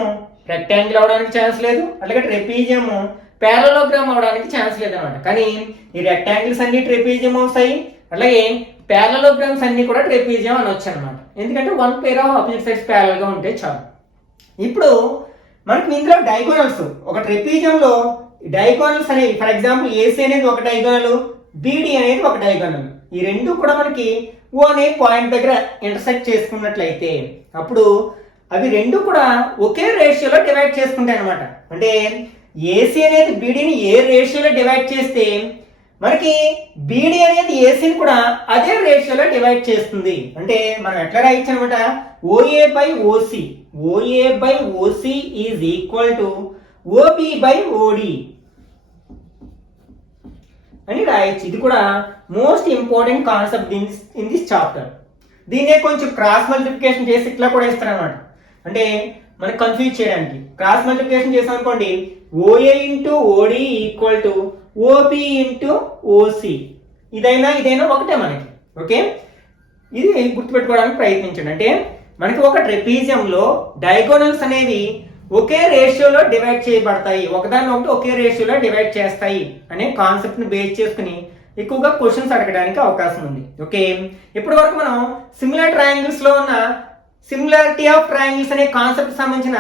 రెక్టాంగిల్ అవడానికి ఛాన్స్ లేదు, అట్లాగే ట్రెపీజియం ప్యారలోగ్రామ్ అవడానికి ఛాన్స్ లేదనమాట. కానీ ఈ రెక్టాంగిల్స్ అన్ని ట్రెపీజియం అవుతాయి, అలాగే ప్యారలోగ్రామ్స్ అన్ని కూడా ట్రెపీజియం అనొచ్చు అనమాట. ఎందుకంటే one pair of opposite sides parallel గా ఉంటే చాలు. ఇప్పుడు మనకి ఇందులో డైగోనల్స్, ఒక ట్రెపీజియంలో డైగోనల్స్ అనేవి ఫర్ ఎగ్జాంపుల్ ఏసీ అనేది ఒక డైగోనల్, బీడీ అనేది ఒక డైగోనల్. ఈ రెండు కూడా మనకి ఓ అనే పాయింట్ దగ్గర ఇంటర్సెక్ట్ చేసుకున్నట్లయితే అప్పుడు అవి రెండు కూడా ఒకే రేషియోలో డివైడ్ చేసుకుంటాయి అనమాట. అంటే ఏసీ అనేది బీడీని ఏ రేషియోలో డివైడ్ చేస్తే మనకి బీడీ అనేది ఏసీని కూడా అదే రేషియోలో డివైడ్ చేస్తుంది. అంటే మనం ఎట్లా రాయొచ్చు అనమాట, OA by OC, OA by OC is equal to OB by OD అని రాయొచ్చు. ఇది కూడా most important concept in this chapter. దీన్నే కొంచెం క్రాస్ మల్టిప్లికేషన్ చేసి ఇట్లా కూడా ఇస్తారనమాట. అంటే మనకు కన్ఫ్యూజ్ చేయడానికి క్రాస్ మల్టిప్లికేషన్ చేసాం అనుకోండి, OA into OD equal to OB into OC. ఇదైనా ఒకటే మనకి. ఓకే, ఇది గుర్తుపెట్టుకోవడానికి ప్రయత్నించండి. అంటే మనకి ఒక ట్రెపీజియంలో డైగోనల్స్ అనేవి ఒకే రేషియోలో డివైడ్ చేయబడతాయి, ఒకదాన్ని ఒకటి ఒకే రేషియోలో డివైడ్ చేస్తాయి అనే కాన్సెప్ట్ ని బేస్ చేసుకుని ఎక్కువగా క్వశ్చన్స్ అడగడానికి అవకాశం ఉంది. ఓకే, ఇప్పటి వరకు మనం సిమిలర్ ట్రయాంగిల్స్ లో ఉన్న సిమిలారిటీ ఆఫ్ ట్రయాంగిల్స్ అనే కాన్సెప్ట్ సంబంధించిన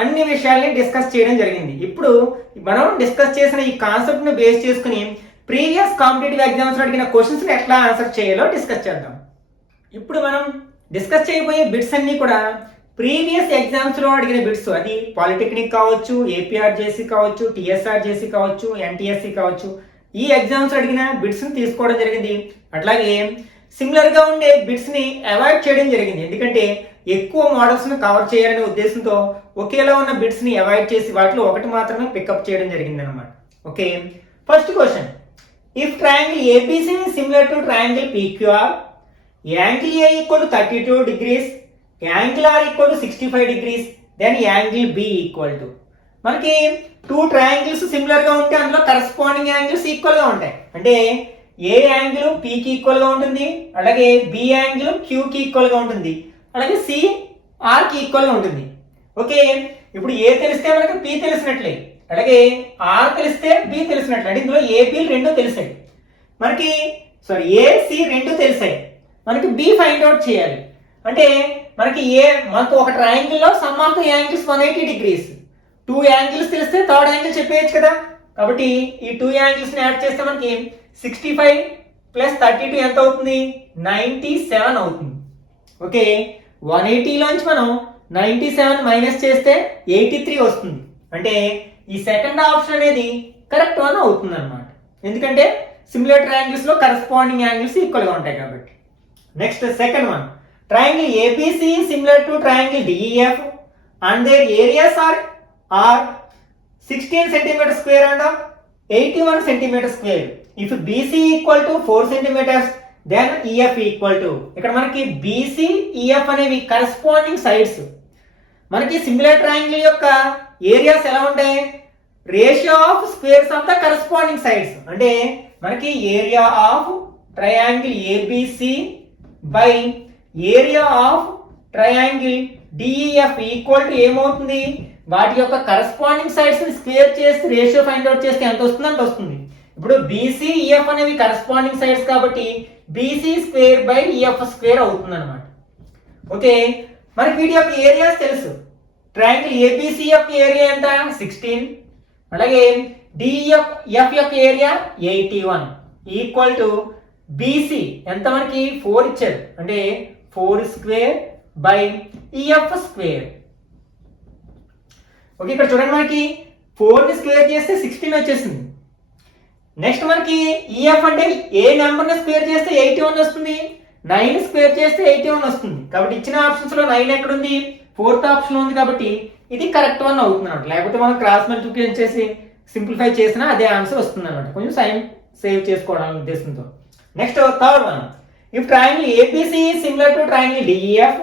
అన్ని విషయాల్ని డిస్కస్ చేయడం జరిగింది. ఇప్పుడు మనం డిస్కస్ చేసిన ఈ కాన్సెప్ట్ ని బేస్ చేసుకుని ప్రీవియస్ కాంపిటేటివ్ ఎగ్జామ్స్ అడిగిన క్వశ్చన్స్ ని ఎట్లా ఆన్సర్ చేయాలో డిస్కస్ చేద్దాం. ఇప్పుడు మనం డిస్కస్ చేయబోయే బిట్స్ అన్ని కూడా ప్రీవియస్ ఎగ్జామ్స్ లో అడిగిన బిట్స్. అది పాలిటెక్నిక్ కావచ్చు, ఏపీఆర్జేసీ కావచ్చు, టీఎస్ఆర్జేసీ కావచ్చు, ఎన్టీఎస్సీ కావచ్చు. ఈ ఎగ్జామ్స్ అడిగిన బిట్స్ ని తీసుకోవడం జరిగింది. అట్లాగే సిమిలర్ గా ఉండే బిట్స్ ని అవాయిడ్ చేయడం జరిగింది. ఎందుకంటే ఎక్కువ మోడల్స్ ను కవర్ చేయాలనే ఉద్దేశంతో ఒకేలా ఉన్న బిట్స్ ని అవాయిడ్ చేసి వాటిలో ఒకటి మాత్రమే పికప్ చేయడం జరిగింది అనమాట. Okay, first question, if triangle ABC similar to triangle PQR, angle A equal to 32 degrees, angle R equal to 65 degrees, then angle B equal to. మనకి టూ ట్రయాంగిల్స్ సిమిలర్ గా ఉంటే అందులో కరస్పాండింగ్ యాంగిల్స్ ఈక్వల్ గా ఉంటాయి. అంటే ఏ angle పీకి equal గా ఉంటుంది, అలాగే బి యాంగిల్ క్యూకి ఈక్వల్ గా ఉంటుంది, అలాగే సి ఆర్ కి ఈక్వల్ గా ఉంటుంది. ఓకే, ఇప్పుడు ఏ తెలిస్తే మనకి పి తెలిసినట్లే, అలాగే ఆర్ తెలిస్తే బి తెలిసినట్లే. అంటే ఇందులో ఏపీ రెండు తెలిసాయి మనకి, ఏసి రెండు తెలిసాయి, మనకి బి ఫైండ్ అవుట్ చేయాలి. అంటే మనకి మనకు ఒక ట్రయాంగిల్ లో some of the angles 180 degrees, two angles తెలిస్తే థర్డ్ యాంగిల్ చెప్పేయచ్చు కదా. కాబట్టి ఈ టూ యాంగిల్స్ ని యాడ్ చేస్తే మనకి 65 ప్లస్ 32 ఎంత అవుతుంది, 97 అవుతుంది. ఓకే, 180 లోంచి మనం 97 మైనస్ చేస్తే 83 వస్తుంది. అంటే ఈ సెకండ్ ఆప్షన్ అనేది కరెక్ట్ వన్ అవుతుంది అనమాట. ఎందుకంటే సిమిలర్ ట్రయాంగిల్స్ లో కరస్పాండింగ్ యాంగిల్స్ ఈక్వల్ గా ఉంటాయి కాబట్టి. Next second one, triangle ABC is similar to triangle DEF and their areas are 16 cm square and 81 cm square. If BC equal to 4 cm, then EF equal to. ఇక్కడ మనకి BC, EF అనేవి corresponding sides. మనకి similar triangle యొక్క areas ఎలా ఉంటాయి, ratio of squares of the corresponding sides. అంటే మనకి area of triangle ABC by area of triangle DEF equal to ఏమవుతుంది, వాటి యొక్క కరస్పాండింగ్ సైడ్స్ ని స్క్వేర్ చేసి రేషియో ఫైండ్ అవుట్ చేస్తే ఎంత వస్తుంది అంటే వస్తుంది. ఇప్పుడు బీసీ ఈఎఫ్ అనేవి కరస్పాండింగ్ సైడ్స్ కాబట్టి BC square by EF square అవుతుంది అనమాట. ఓకే, మనకి వీటి యొక్క ఏరియాస్ తెలుసు. ట్రయాంగిల్ ఏబిసి యొక్క ఏరియా ఎంత, 16, అలాగే డిఈఎఫ్ యొక్క ఏరియా 81 ఈక్వల్ టు బీసీ ఎంత మనకి 4 ఇచ్చారు, అంటే 4 square by EF square. Okay, ఇక్కడ చూడండి మనకి 4 ని స్క్వేర్ చేస్తే 16 వచ్చేసింది. నెక్స్ట్ మనకి ఈఎఫ్ అంటే ఏ నెంబర్ ని స్క్వేర్ చేస్తే 81 వస్తుంది, 9 స్క్వేర్ చేస్తే 81 వస్తుంది. కాబట్టి ఇచ్చిన ఆప్షన్స్ లో 9 ఎక్కడ ఉంది, 4th ఆప్షన్ ఉంది. కాబట్టి ఇది కరెక్ట్ వన్ అవుతుంది అనమాట. లేకపోతే మనం క్రాస్ మల్టిప్లికేషన్ చేసి సింప్లిఫై చేసినా అదే ఆన్సర్ వస్తుంది అనమాట. కొంచెం సైన్ సేవ్ చేసుకోవడానికి ఉద్దేశంతో. Next third one, if triangle ABC is similar to triangle DEF,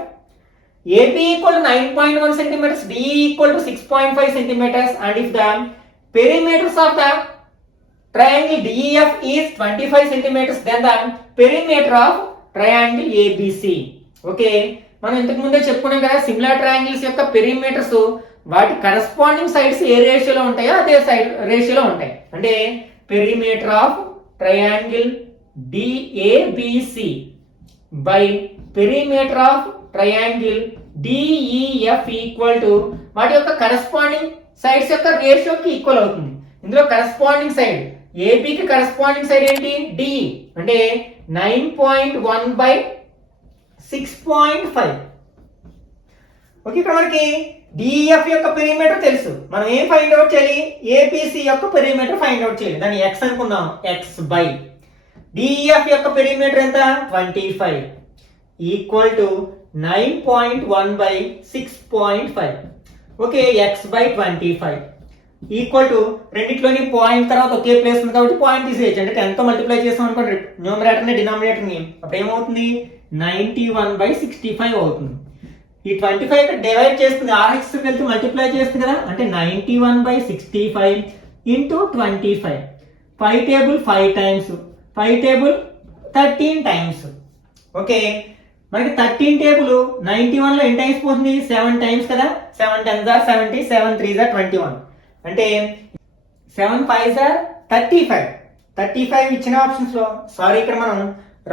AB equal to 9.1 cm, DE equal to 6.5 cm, and if the perimeters of the triangle DEF is 25 cm, then the perimeter of triangle ABC. Okay, మనం ఇంతకు ముందే చెప్పుకున్నాం కదా, similar triangles యొక్క perimeters వాటి corresponding sides ఏ రేషియోలో ఉంటాయో అదే సైడ్ రేషియోలో ఉంటాయి. అంటే perimeter of triangle DABC by perimeter of triangle DEF equal to వాటి యొక్క కరస్పాండింగ్ సైడ్స్ యొక్క రేషియోకి ఈక్వల్ అవుతుంది. ఇందులో కరస్పాండింగ్ సైడ్ AB కి కరస్పాండింగ్ సైడ్ ఏంటి? D అంటే 9.1 బై 6.5. ఓకే, ఇక్కడ మనకి DEF యొక్క పెరిమీటర్ తెలుసు. మనం ఏం ఫైండ్ అవుట్ చేయాలి? ABC యొక్క పెరిమీటర్ ఫైండ్ అవుట్ చేయాలి. దాన్ని x అనుకుందాం. x బై DEF యొక్క పెరిమీటర్ ఎంత? 25 equal to 9.1 by 6.5. Okay, x by 25 equal to రెండిట్లోని పాయింట్ తర్వాత ఒకే ప్లేస్ ఉంది కాబట్టి పాయింట్ తీసేయచ్చు. అంటే 10 తో మల్టిప్లై చేసాం అనుకోండి న్యూమరేటర్ ని డినామినేటర్ ని, అప్పుడు ఏమవుతుంది? 91 బై 65 అవుతుంది. ఈ 25 డివైడ్ చేస్తుంది, RX వెళ్తే మల్టిప్లై చేస్తుంది కదా, అంటే 91 by 65 into 25. 5 table 5 times, 5 table 13 times. Okay, మనకి 13 టేబుల్ 91 లో ఎన్ని టైమ్స్ పోతుంది? 7 టైమ్స్ కదా. 7 10s are 70, 7 3s are 21. అంటే 7 5s are 35. 35 ఇచ్చిన ఆప్షన్స్ లో, సారీ ఇక్కడ మనం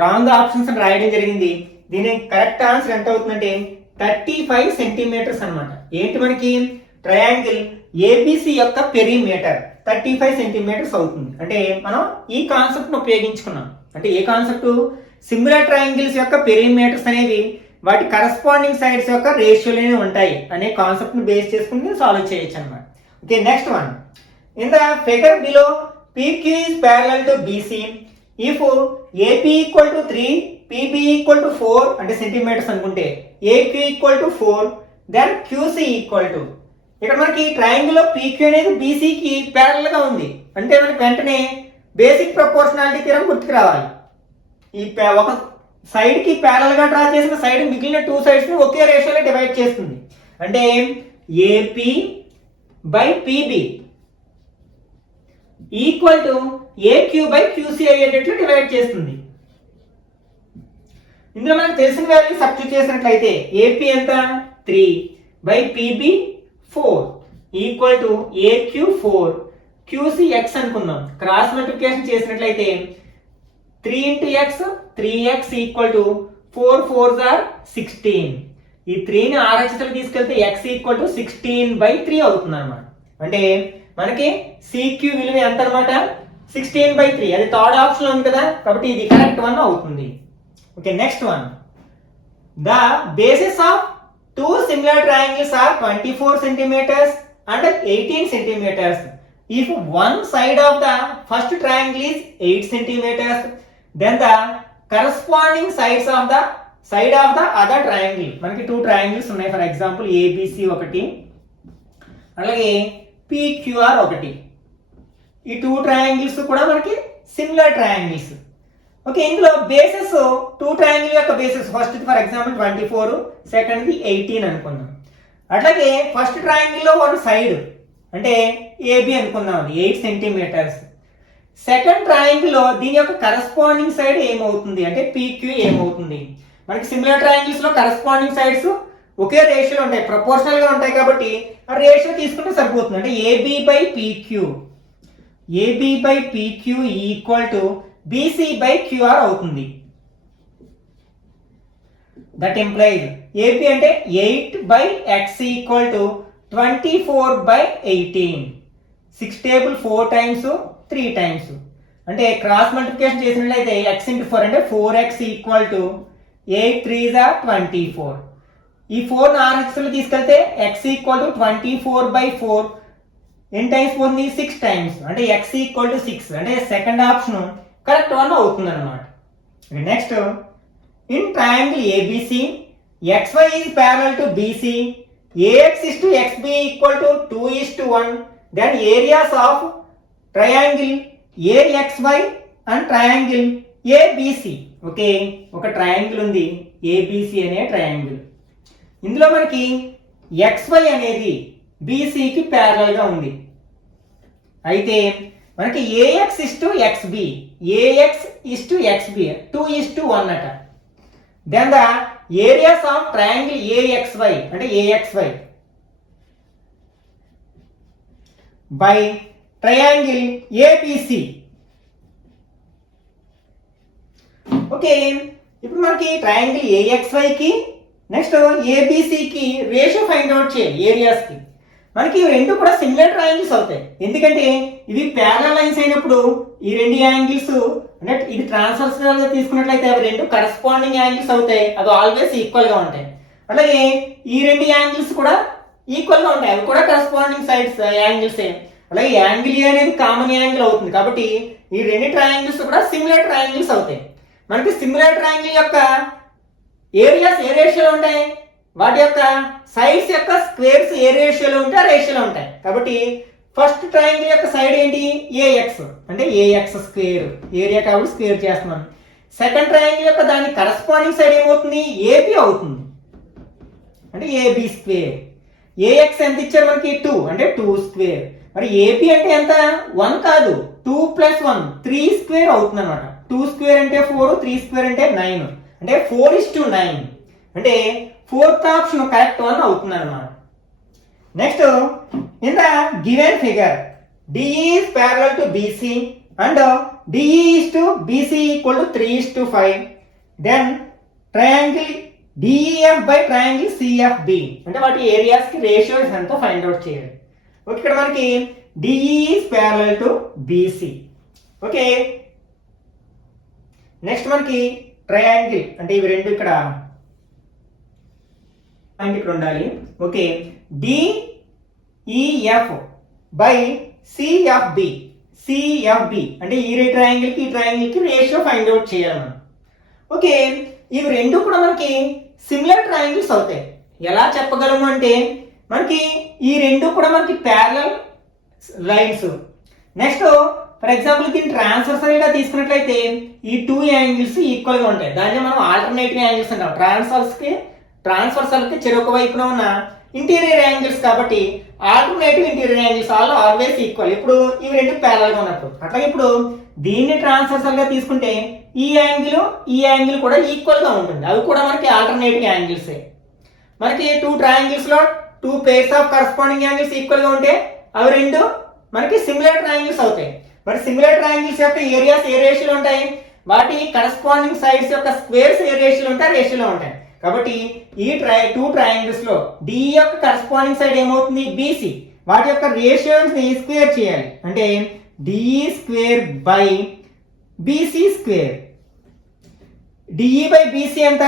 రాంగ్ ఆప్షన్స్ రాయడం జరిగింది. దీని కరెక్ట్ ఆన్సర్ ఎంత అవుతుందంటే 35 సెంటీమీటర్స్ అన్నమాట. ఏంటి మనకి? ట్రయాంగిల్ ABC యొక్క పెరిమీటర్ 35 సెంటీమీటర్స్ అవుతుంది. అంటే మనం ఈ కాన్సెప్ట్ ను ఉపయోగించుకున్నాం. అంటే ఏ కాన్సెప్ట్? సిమిలర్ ట్రయాంగిల్స్ యొక్క పెరిమీటర్స్ అనేవి వాటి కరస్పాండింగ్ సైడ్స్ యొక్క రేషియోలోనే ఉంటాయి అనే కాన్సెప్ట్ ను బేస్ చేసుకుని సాల్వ్ చేయొచ్చు అన్నమాట. Okay, next one. In the figure below PQ is parallel to BC if AP equal to 3, PB equal to 4 అంటే సెంటీమీటర్స్ అనుకుంటే, AQ equal to 4, then QC equal to. ఇక్కడ మనకి ట్రయాంగిల్ లో PQ అనేది BC కి parallel గా ఉంది. అంటే మనకి వెంటనే బేసిక్ ప్రపోర్షనాలిటీ థియరం గుర్తుకు రావాలి. ఈ ఒక సైడ్ కి ప్యారల్ గా డ్రా చేసిన సైడ్ మిగిలిన 2 సైడ్స్ ని ఒకే రేషియోలో డివైడ్ చేస్తుంది. అంటే AP by PB equal to AQ by QC అయ్యేటట్లు డివైడ్ చేస్తుంది. ఇందులో మనకు తెలిసిన వాల్యూ సబ్స్టిట్యూట్ చేసినట్లయితే AP ఎంత? 3 by PB 4 equal to AQ 4 QC x అనుకుందాం. క్రాస్ మల్టిప్లికేషన్ చేసినట్లయితే 3 into x 3x equal to 4 4s are 16. ఈ 3 ని RHS తీసుకెళ్తే x ఈక్వల్ టు 16 బై 3 అవుతుంది అన్నమాట. అంటే మనకి CQ విలువ ఎంత అన్నమాట? 16 బై 3. అది థర్డ్ ఆప్షన్ ఉంది కదా, కాబట్టి ఇది కరెక్ట్ వన్ అవుతుంది. Okay, next one. The basis of 2 similar triangles are 24 centimeters and 18 centimeters. If one side of the first triangle is 8 centimeters, then the corresponding sides of the side of the other triangle. మనకి 2 triangles ఉన్నాయి. For example ABC ఒకటి, అలాగే PQR ఒకటి. ఈ 2 triangles కూడా మనకి similar triangles. Okay, ఇందులో bases 2 triangle యొక్క bases, first for example 24, second 18 అనుకుందాం. అట్లాగే ఫస్ట్ ట్రయాంగిల్ లో వన్ సైడ్ అంటే AB అనుకుందాం, అది 8 సెంటీమీటర్స్. సెకండ్ ట్రయాంగిల్ లో దీని యొక్క కరస్పాండింగ్ సైడ్ ఏమవుతుంది అంటే PQ ఏమవుతుంది? మనకి సిమిలర్ ట్రయాంగిల్స్ లో కరస్పాండింగ్ సైడ్స్ ఒకే రేషియోలో ఉంటాయి, ప్రపోర్షనల్ గా ఉంటాయి కాబట్టి ఆ రేషియో తీసుకుంటే సరిపోతుంది. అంటే AB by PQ equal to BC by QR అవుతుంది. దట్ ఇంప్లైజ్ AB అంటే 8 by x equal to 24 by 18. 6 table 4 times 3 times. అంటే క్రాస్ మల్టిప్లికేషన్ చేసినట్లయితే x ఇంటూ 4 అంటే 4x equal to 8 3s are 24. ఈ 4 ని RHS లో తీసుకెళ్తే x ఈక్వల్ టు 24 బై 4 ఎన్ని టైమ్స్ పోతుంది? 6 టైమ్స్. అంటే x ఈక్వల్ టు 6. అంటే సెకండ్ ఆప్షన్ కరెక్ట్ వన్ అవుతుంది అన్నమాట. Next, in triangle ABC XY is parallel to BC, AX is to XB equal to 2:1, then areas of triangle AXY and triangle ABC. Okay, ఒక triangle ఉంది ABC అనే triangle. ఇందులో మనకి XY అనేది BC కి parallel గా ఉంది. అయితే మనకి AX is to XB 2:1 అట. Then the areas of triangle AXY అంటే AXY by triangle ABC. Okay, ఇప్పుడు మనకి ట్రయాంగిల్ ఏఎక్స్వై కి నెక్స్ట్ ఏబిసికి రేషియో ఫైండ్ అవుట్ చేయాలి ఏరియాస్ కి. మనకి ఇవి రెండు కూడా సిమిలర్ ట్రయాంగిల్స్ అవుతాయి, ఎందుకంటే ఇవి ప్యారలల్ లైన్స్ అయినప్పుడు ఈ రెండు యాంగిల్స్ అంటే ఇది ట్రాన్స్వర్సల్ గా తీసుకున్నట్లయితే అవి రెండు కరెస్పాండింగ్ యాంగిల్స్ అవుతాయి, అవి ఆల్వేస్ ఈక్వల్ గా ఉంటాయి. అలాగే ఈ రెండు యాంగిల్స్ కూడా ఈక్వల్ గా ఉంటాయి, అవి కూడా కరెస్పాండింగ్ సైడ్స్ యాంగిల్స్. అలాగే యాంగిల్ ఏ అనేది కామన్ యాంగిల్ అవుతుంది, కాబట్టి ఈ రెండు ట్రయాంగిల్స్ కూడా సిమిలర్ ట్రయాంగిల్స్ అవుతాయి. మనకి సిమిలర్ ట్రయాంగిల్ యొక్క ఏరియాస్ ఏ రేషియోలో ఉంటాయి, వాటి యొక్క సైడ్స్ యొక్క స్క్వేర్స్ ఏ రేషియోలో ఉంటే ఆ రేషియోలో ఉంటాయి. కాబట్టి ఫస్ట్ ట్రయాంగిల్ యొక్క సైడ్ ఏంటి, ఏఎక్స్ అంటే ఏఎక్స్ స్క్వేర్, ఏరియా కాబట్టి స్క్వేర్ చేస్తున్నాను. సెకండ్ ట్రయాంగిల్ యొక్క దాని కరస్పాండింగ్ సైడ్ ఏమవుతుంది, ఏబి అవుతుంది అంటే ఏబి స్క్వేర్. ఏఎక్స్ ఎంత ఇచ్చారు మనకి 2 అంటే 2 స్క్వేర్. మరి ఏబి అంటే ఎంత, 1 కాదు 2 + 1 3 స్క్వేర్ అవుతుంది అనమాట. 2 స్క్వేర్ అంటే 4, 3 స్క్వేర్ అంటే 9 అంటే 4:9 అంటే ఫోర్త్ ఆప్షన్ కరెక్ట్ వన్ అవుతుంది అనమాట. Next in the given figure DE is parallel to BC and DE is to BC equal to 3:5, then triangle DEF by triangle CFB అంటే వాటి ఏరియాస్ కి రేషియోస్ ఎంత ఫైండ్ అవుట్ చేయాలి. Okay, ఇక్కడ మనకి DE is parallel to BC. Okay, next మనకి triangle అంటే ఇవి రెండు ఇక్కడ ఇక్కడ ఉండాలి. Okay, DEF by CFB. CFB అంటే ఈ ట్రయాంగిల్ కి ఈ ట్రయాంగిల్ కి రేషియో ఫైండ్ అవుట్ చేయాలి మనం. ఓకే, ఇవి రెండు కూడా మనకి సిమిలర్ ట్రయాంగిల్స్ అవుతాయి. ఎలా చెప్పగలము అంటే మనకి ఈ రెండు కూడా మనకి parallel lines. Next for example దీన్ని ట్రాన్స్వర్సల్ గా తీసుకున్నట్లయితే ఈ 2 యాంగిల్స్ ఈక్వల్ గా ఉంటాయి, దాన్ని మనం ఆల్టర్నేటివ్ యాంగిల్స్ అంటాం. ట్రాన్స్వర్సల్ కి చెరొక వైపున ఉన్న ఇంటీరియర్ యాంగిల్స్ కాబట్టి alternative interior angles always equal. ఇప్పుడు ఇవి రెండు ప్యారలల్ గా ఉన్నప్పుడు. అట్లాగే ఇప్పుడు దీన్ని ట్రాన్స్వర్సల్ గా తీసుకుంటే ఈ యాంగిల్ కూడా ఈక్వల్ గా ఉంటుంది, అవి కూడా మనకి ఆల్టర్నేటివ్ యాంగిల్స్. మనకి 2 ట్రయాంగిల్స్ లో 2 pairs of corresponding angles equal గా ఉంటే అవి రెండు మనకి సిమిలర్ ట్రయాంగిల్స్ అవుతాయి. మరి సిమిలర్ ట్రయాంగిల్స్ యొక్క ఏరియాస్ ఏ రేషియోలో ఉంటాయి, వాటి కరస్పాండింగ్ సైడ్స్ యొక్క స్క్వేర్స్ ఏ రేషియోలో ఉంటాయి, రేషియోలో ఉంటాయి. కాబట్టి ఈ 2 ట్రయాంగిల్స్ లో డి యొక్క కరస్పాండింగ్ సైడ్ ఏమవుతుంది, బీసీ. వాటి యొక్క రేషియోస్ ని స్క్వేర్ చేయాలి అంటే DE square by BC square. DE by BC ఎంత,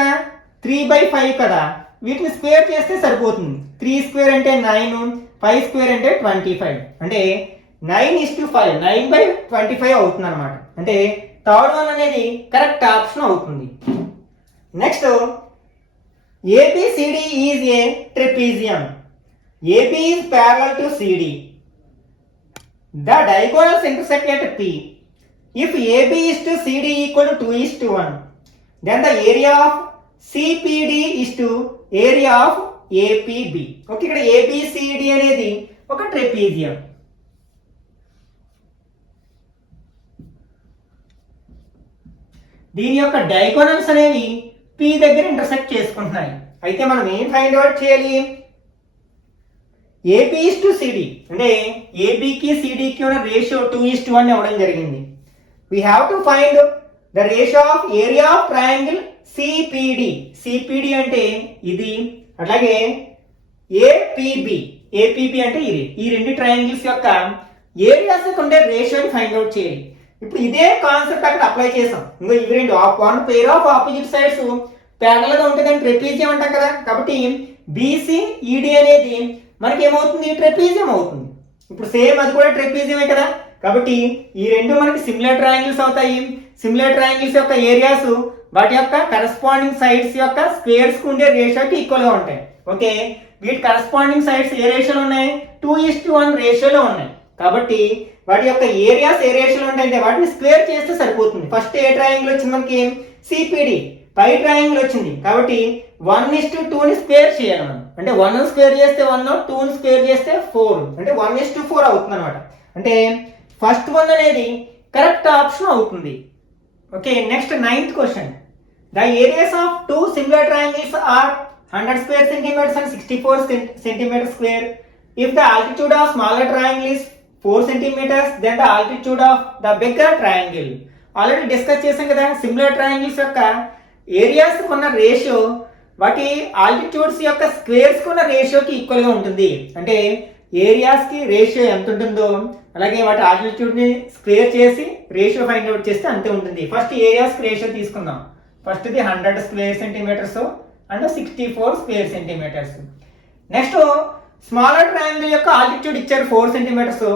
3/5 కదా, వీటిని స్క్వేర్ చేస్తే సరిపోతుంది. 3 స్క్వేర్ అంటే 9, 5 స్క్వేర్ అంటే 25 అంటే 9:5 9/25 అవుతుంది అనమాట. అంటే థర్డ్ వన్ అనేది కరెక్ట్ ఆప్షన్ అవుతుంది. Next ABCD is a trapezium. AB is parallel to CD. The diagonals intersect at P. If AB is to CD equal to 2:1, then the area of CPD is to area of APB. Okay, ఇక్కడ ABCD అనేది ఒక trapezium. దీని యొక్క diagonals అనేవి P దగ్గర intersect చేసుకుంటున్నాయి. అయితే మనం ఏం ఫైండ్ అవుట్ చేయాలి, AB is to CD అంటే AB కి CD కి ఉన్న రేషియో 2:1 ఇవ్వడం జరిగింది. We have to find the ratio of area of triangle CPD. CPD అంటే ఇది, అట్లాగే APB అంటే ఇది. ఈ రెండు ట్రయాంగిల్స్ యొక్క ఏరియాస్ ఉండే రేషియోని ఫైండ్ అవుట్ చేయాలి. ఇప్పుడు ఇదే కాన్సెప్ట్ అక్కడ అప్లై చేసాం. ఇంకో ఇవి రెండు one pair of opposite sides parallel గా ఉంటే దాన్ని ట్రెపీజియం అంటాం కదా. కాబట్టి BCED అనేది మనకి ఏమవుతుంది, ట్రెపీజియం అవుతుంది. ఇప్పుడు సేమ్ అది కూడా ట్రెపీజియమే కదా, కాబట్టి ఈ రెండు మనకి సిమిలర్ ట్రయాంగిల్స్ అవుతాయి. సిమిలర్ ట్రయాంగిల్స్ యొక్క ఏరియాస్ వాటి యొక్క కరెస్పాండింగ్ సైడ్స్ యొక్క స్క్వేర్స్ కు ఉండే రేషియోకి ఈక్వల్ గా ఉంటాయి. ఓకే, వీటి కరెస్పాండింగ్ సైడ్స్ ఏ రేషియోలో ఉన్నాయి, 2:1 రేషియోలో ఉన్నాయి. కాబట్టి వాటి యొక్క ఏరియాస్ ఏ రేషియోలో ఉంటాయంటే వాటిని స్క్వేర్ చేస్తే సరిపోతుంది. ఫస్ట్ ఏ ట్రయాంగిల్ వచ్చింది మనకి, సిపిడి. పై ట్రయాంగిల్ వచ్చింది కాబట్టి 1:2 ని స్క్వేర్ చేయాలి మనం. అంటే 1 స్క్వేర్ చేస్తే 1, 2 స్క్వేర్ చేస్తే 4 అంటే 1:4 అవుతుంది అనమాట. అంటే ఫస్ట్ వన్ అనేది కరెక్ట్ ఆప్షన్ అవుతుంది. Okay, next 9th question. The areas of two similar triangles are 100 square centimeters and 64 centimeters square. If the altitude of smaller triangle is 4 centimeters, then the altitude of the bigger triangle. Already discuss చేసాం కదా, similar triangles యొక్క areas ఉన్న ratio వాటి altitudes యొక్క squares ఉన్న రేషియోకి equal గా ఉంటుంది. అంటే ఏరియాస్ కి రేషియో ఎంత ఉంటుందో అలాగే వాటి ఆల్టిట్యూడ్ ని స్క్వేర్ చేసి రేషియో ఫైండ్ అవుట్ చేస్తే అంతే ఉంటుంది. ఫస్ట్ ఏరియాస్ కి రేషియో తీసుకుందాం. First the 100 square centimetres and 64 square centimetres. Next smaller triangle యొక్క ఆల్టిట్యూడ్ ఇచ్చారు 4 సెంటీమీటర్స్.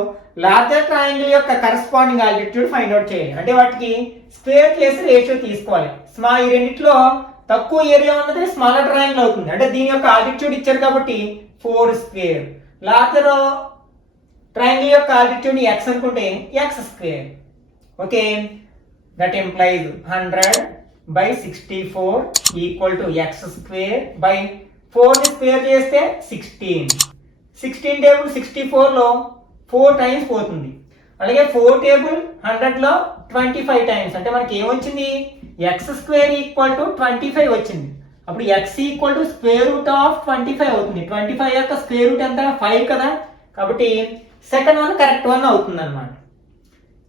లార్జర్ ట్రయాంగిల్ యొక్క కరెస్పాండింగ్ ఆల్టిట్యూడ్ ఫైండ్ అవుట్ చేయాలి. అంటే వాటికి స్క్వేర్ చేసి రేషియో తీసుకోవాలి. ఈ రెండిట్లో తక్కువ ఏరియా ఉన్నది స్మాలర్ ట్రయాంగిల్ అవుతుంది. అంటే దీని యొక్క ఆల్టిట్యూడ్ ఇచ్చారు కాబట్టి 4 స్క్వేర్. లార్జర్ ట్రయాంగిల్ యొక్క ఆల్టిట్యూడ్ x అనుకుంటే x square. Okay, that implies 100/64 equal to x square by 4 ని స్క్వేర్ చేస్తే 16 టేబుల్ 64 లో 4 టైమ్స్ పోతుంది. అలాగే 4 టేబుల్ 100 లో 25 టైమ్స్. అంటే మనకి ఏమొచ్చింది, x స్క్వేర్ ఈక్వల్ టు 25 వచ్చింది. అప్పుడు x equal to square root of 25 అవుతుంది. 25 యొక్క స్క్వేర్ రూట్ ఎంత 5 కదా, కాబట్టి సెకండ్ వన్ కరెక్ట్ వన్ అవుతుంది అనమాట.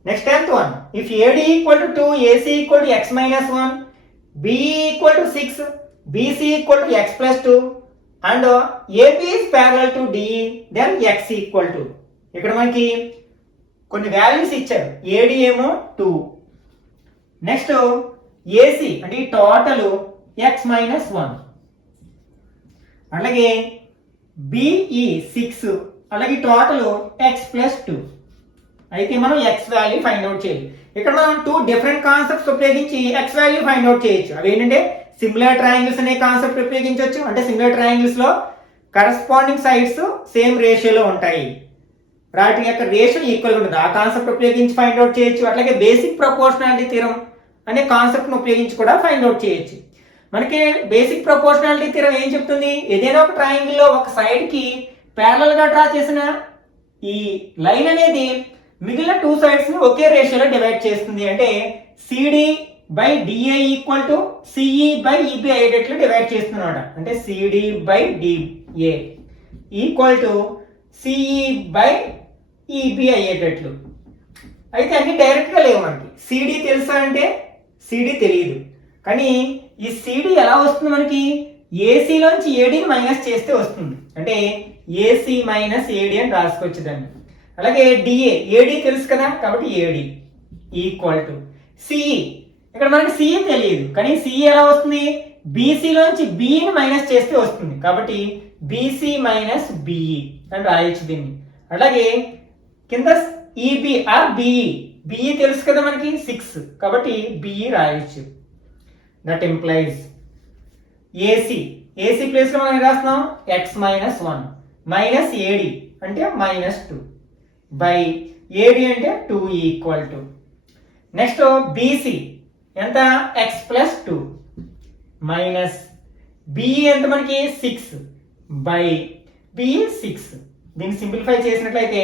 Next 10th one, if AD equal to 2, AC equal to x minus 1, BE equal to 6, BC equal to x plus 2 and AB is parallel to DE, then x equal to, ఇక్కడ మనకి కొన్ని values ఇచ్చారు. AD ఏమో 2, next AC అంటే ఈ total x minus 1, అలాగే BE 6, అలాగే total x plus 2. అయితే మనం x వాల్యూ ఫైండ్ అవుట్ చేయాలి. ఇక్కడ మనం 2 డిఫరెంట్ కాన్సెప్ట్స్ ఉపయోగించి x వాల్యూ ఫైండ్ అవుట్ చేయొచ్చు. అవి ఏంటంటే సిమిలర్ ట్రయాంగిల్స్ అనే కాన్సెప్ట్ ఉపయోగించవచ్చు. అంటే సిమిలర్ ట్రయాంగిల్స్ లో కరెస్పాండింగ్ సైడ్స్ సేమ్ రేషియోలో ఉంటాయి, వాటి యొక్క రేషియో ఈక్వల్ గా ఉంటుంది. ఆ కాన్సెప్ట్ ఉపయోగించి ఫైండ్ అవుట్ చేయొచ్చు. అట్లాగే బేసిక్ ప్రపోర్షనాలిటీ థియరం అనే కాన్సెప్ట్ ను ఉపయోగించి కూడా ఫైండ్ అవుట్ చేయొచ్చు. మనకి బేసిక్ ప్రపోర్షనాలిటీ థియరం ఏం చెప్తుంది, ఏదైనా ఒక ట్రయాంగిల్ లో ఒక సైడ్ కి ప్యారలల్ గా డ్రా చేసిన ఈ లైన్ అనేది మిగిలిన 2 సైడ్స్ ని ఒకే రేషియోలో డివైడ్ చేస్తుంది. అంటే CD/DA ఈక్వల్ టు CE/EB అయ్యేటట్లు డివైడ్ చేస్తున్నమాట. అంటే CD/DA ఈక్వల్ టు CE/EB అయ్యేటట్లు. అయితే అన్ని డైరెక్ట్ గా లేవు. మనకి CD తెలుసా అంటే CD తెలియదు. కానీ ఈ CD ఎలా వస్తుంది, మనకి AC లోంచి AD ని మైనస్ చేస్తే వస్తుంది. అంటే AC మైనస్ AD అని రాసుకోవచ్చు దాన్ని. అలాగే DA, AD తెలుసు కదా, కాబట్టి AD ఈక్వల్ టు CE. ఇక్కడ మనకి CE తెలియదు, కానీ CE ఎలా వస్తుంది, BC లోంచి B ని మైనస్ చేస్తే వస్తుంది. కాబట్టి BC మైనస్ BE అని రాయొచ్చు దీన్ని. అలాగే కింద EB ఆర్ BE, BE తెలుసు కదా మనకి 6, కాబట్టి BE రాయొచ్చు. దట్ ఇంప్లైజ్ AC ప్లేస్ లో మనం రాస్తున్నాం x మైనస్ 1 మైనస్ AD అంటే మైనస్ 2 బై AD అంటే 2 ఈక్వల్ టు, నెక్స్ట్ BC ఎంత x ప్లస్ 2 మైనస్ BE ఎంత మనకి 6 బై BE 6. దీన్ని సింప్లిఫై చేసినట్లయితే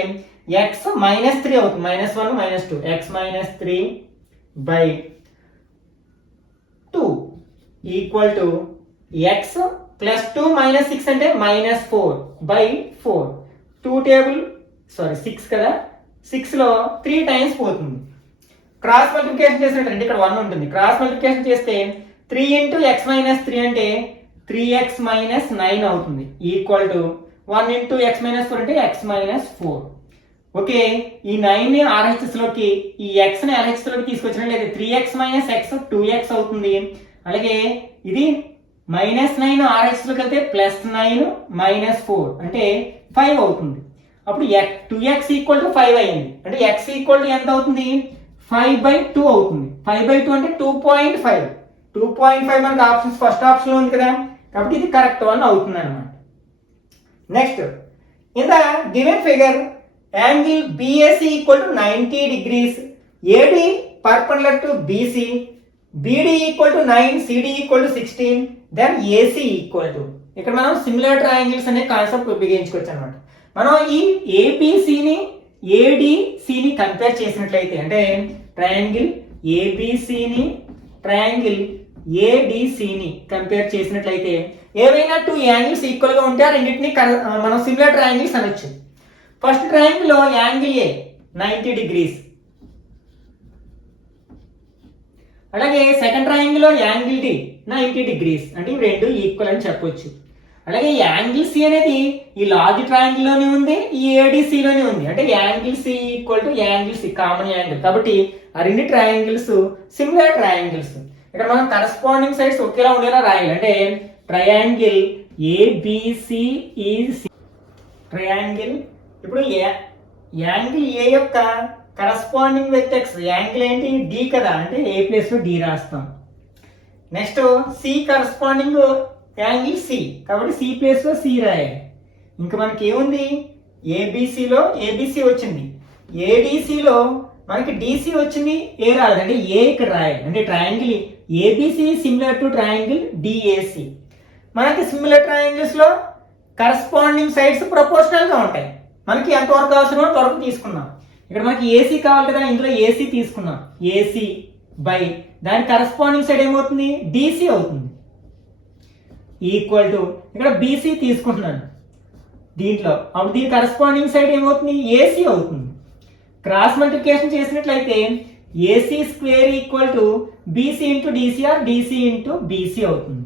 x మైనస్ 3 అవుతుంది. Minus 1 minus 2, x minus 3 by 2 equal to x plus 2 minus 6 అంటే మైనస్ 4 బై 4. 2 టేబుల్ 6 కదా, 6 లో 3 టైమ్స్ పోతుంది. క్రాస్ మల్టిప్లికేషన్ చేసినట్టు ఇక్కడ 1 ఉంటుంది. క్రాస్ మల్టిప్లికేషన్ చేస్తే 3 ఇంటూ x మైనస్ 3 అంటే 3x మైనస్ 9 అవుతుంది. Equal to 1 into x minus 4 అంటే x మైనస్ 4. ఓకే, ఈ 9 ని RHS లోకి, ఈ x ని LHS లోకి తీసుకొచ్చినట్లయితే 3x మైనస్ x 2x అవుతుంది. అలాగే ఇది మైనస్ 9 RHS లోకి వెళ్తే ప్లస్ 9 మైనస్ 4 అంటే 5 అవుతుంది. అప్పుడు 2x ఈక్వల్ టు 5 అయింది. అంటే x ఈక్వల్ టు ఎంత అవుతుంది, 5/2 అవుతుంది. 5/2 అంటే 2.5. 2.5 మనకి ఆప్షన్స్ ఫస్ట్ ఆప్షన్ లో ఉంది కదా, కాబట్టి ఇది కరెక్ట్ వన్ అవుతుంది అనమాట. Next, in the given figure angle BAC equal to 90 degrees, AD perpendicular to BC, BD equal to 9, CD equal to 16, then AC equal to, ఇక్కడ మనం సిమిలర్ ట్రయాంగిల్స్ అనే కాన్సెప్ట్ ఉపయోగించుకోవచ్చు అనమాట. మనం ఈ ABCని ADCని కంపేర్ చేసినట్లయితే, అంటే ట్రయాంగిల్ ABCని ట్రయాంగిల్ ఏడిసిని కంపేర్ చేసినట్లయితే ఏవైనా టూ యాంగిల్స్ ఈక్వల్ గా ఉంటే ఆ రెండింటిని మనం సిమిలర్ ట్రయాంగిల్స్ అనొచ్చు. First triangle low angle A 90 degrees, అలాగే second triangle low angle D 90 degrees, అంటే ఇవి రెండు ఈక్వల్ అని చెప్పొచ్చు. అలాగే యాంగిల్ సి అనేది ఈ లార్జ్ ట్రయాంగిల్ లోనే ఉంది, ఈ ఏడిసి లోనే ఉంది, అంటే angle C equal to angle C common angle. కాబట్టి ఆ రెండు ట్రయాంగిల్స్ సిమిలర్ ట్రయాంగిల్స్. ఇక్కడ మనం కరస్పాండింగ్ సైడ్స్ ఒకేలా ఉండేలా రాయాలి. అంటే ట్రయాంగిల్ ఏబిసి ఈజ్ ట్రయాంగిల్. ఇప్పుడు యాంగిల్ ఏ యొక్క కరస్పాండింగ్ వెక్టర్స్ యాంగిల్ ఏంటి డి కదా, అంటే ఏ ప్లేస్ లో డి రాస్తాం. Next C corresponding angle C, కాబట్టి సి ప్లేస్ లో సి రాయాలి. ఇంకా మనకి ఏముంది, ఏబిసిలో ఏబిసి వచ్చింది, ఏడిసిలో మనకి డిసి వచ్చింది, ఏ రాదు, అంటే ఏ ఇక్కడ రాయాలి. అంటే triangle ABC similar to triangle DAC. మనకి సిమిలర్ ట్రయాంగిల్స్ లో కరస్పాండింగ్ సైడ్స్ ప్రపోర్షనల్ గా ఉంటాయి. మనకి ఎంతవరకు అవసరమో అంతవరకు తీసుకున్నాం. ఇక్కడ మనకి ఏసీ కావాలి కదా, ఇందులో ఏసీ తీసుకున్నాం. ఏసీ బై దాని కరస్పాండింగ్ సైడ్ ఏమవుతుంది, డిసి అవుతుంది. ఈక్వల్ టు ఇక్కడ బీసీ తీసుకుంటున్నాను దీంట్లో, అప్పుడు దీని కరస్పాండింగ్ సైడ్ ఏమవుతుంది, ఏసీ అవుతుంది. క్రాస్ మల్టిప్లికేషన్ చేసినట్లయితే AC square equal to BC into DC or DC into BC అవుతుంది.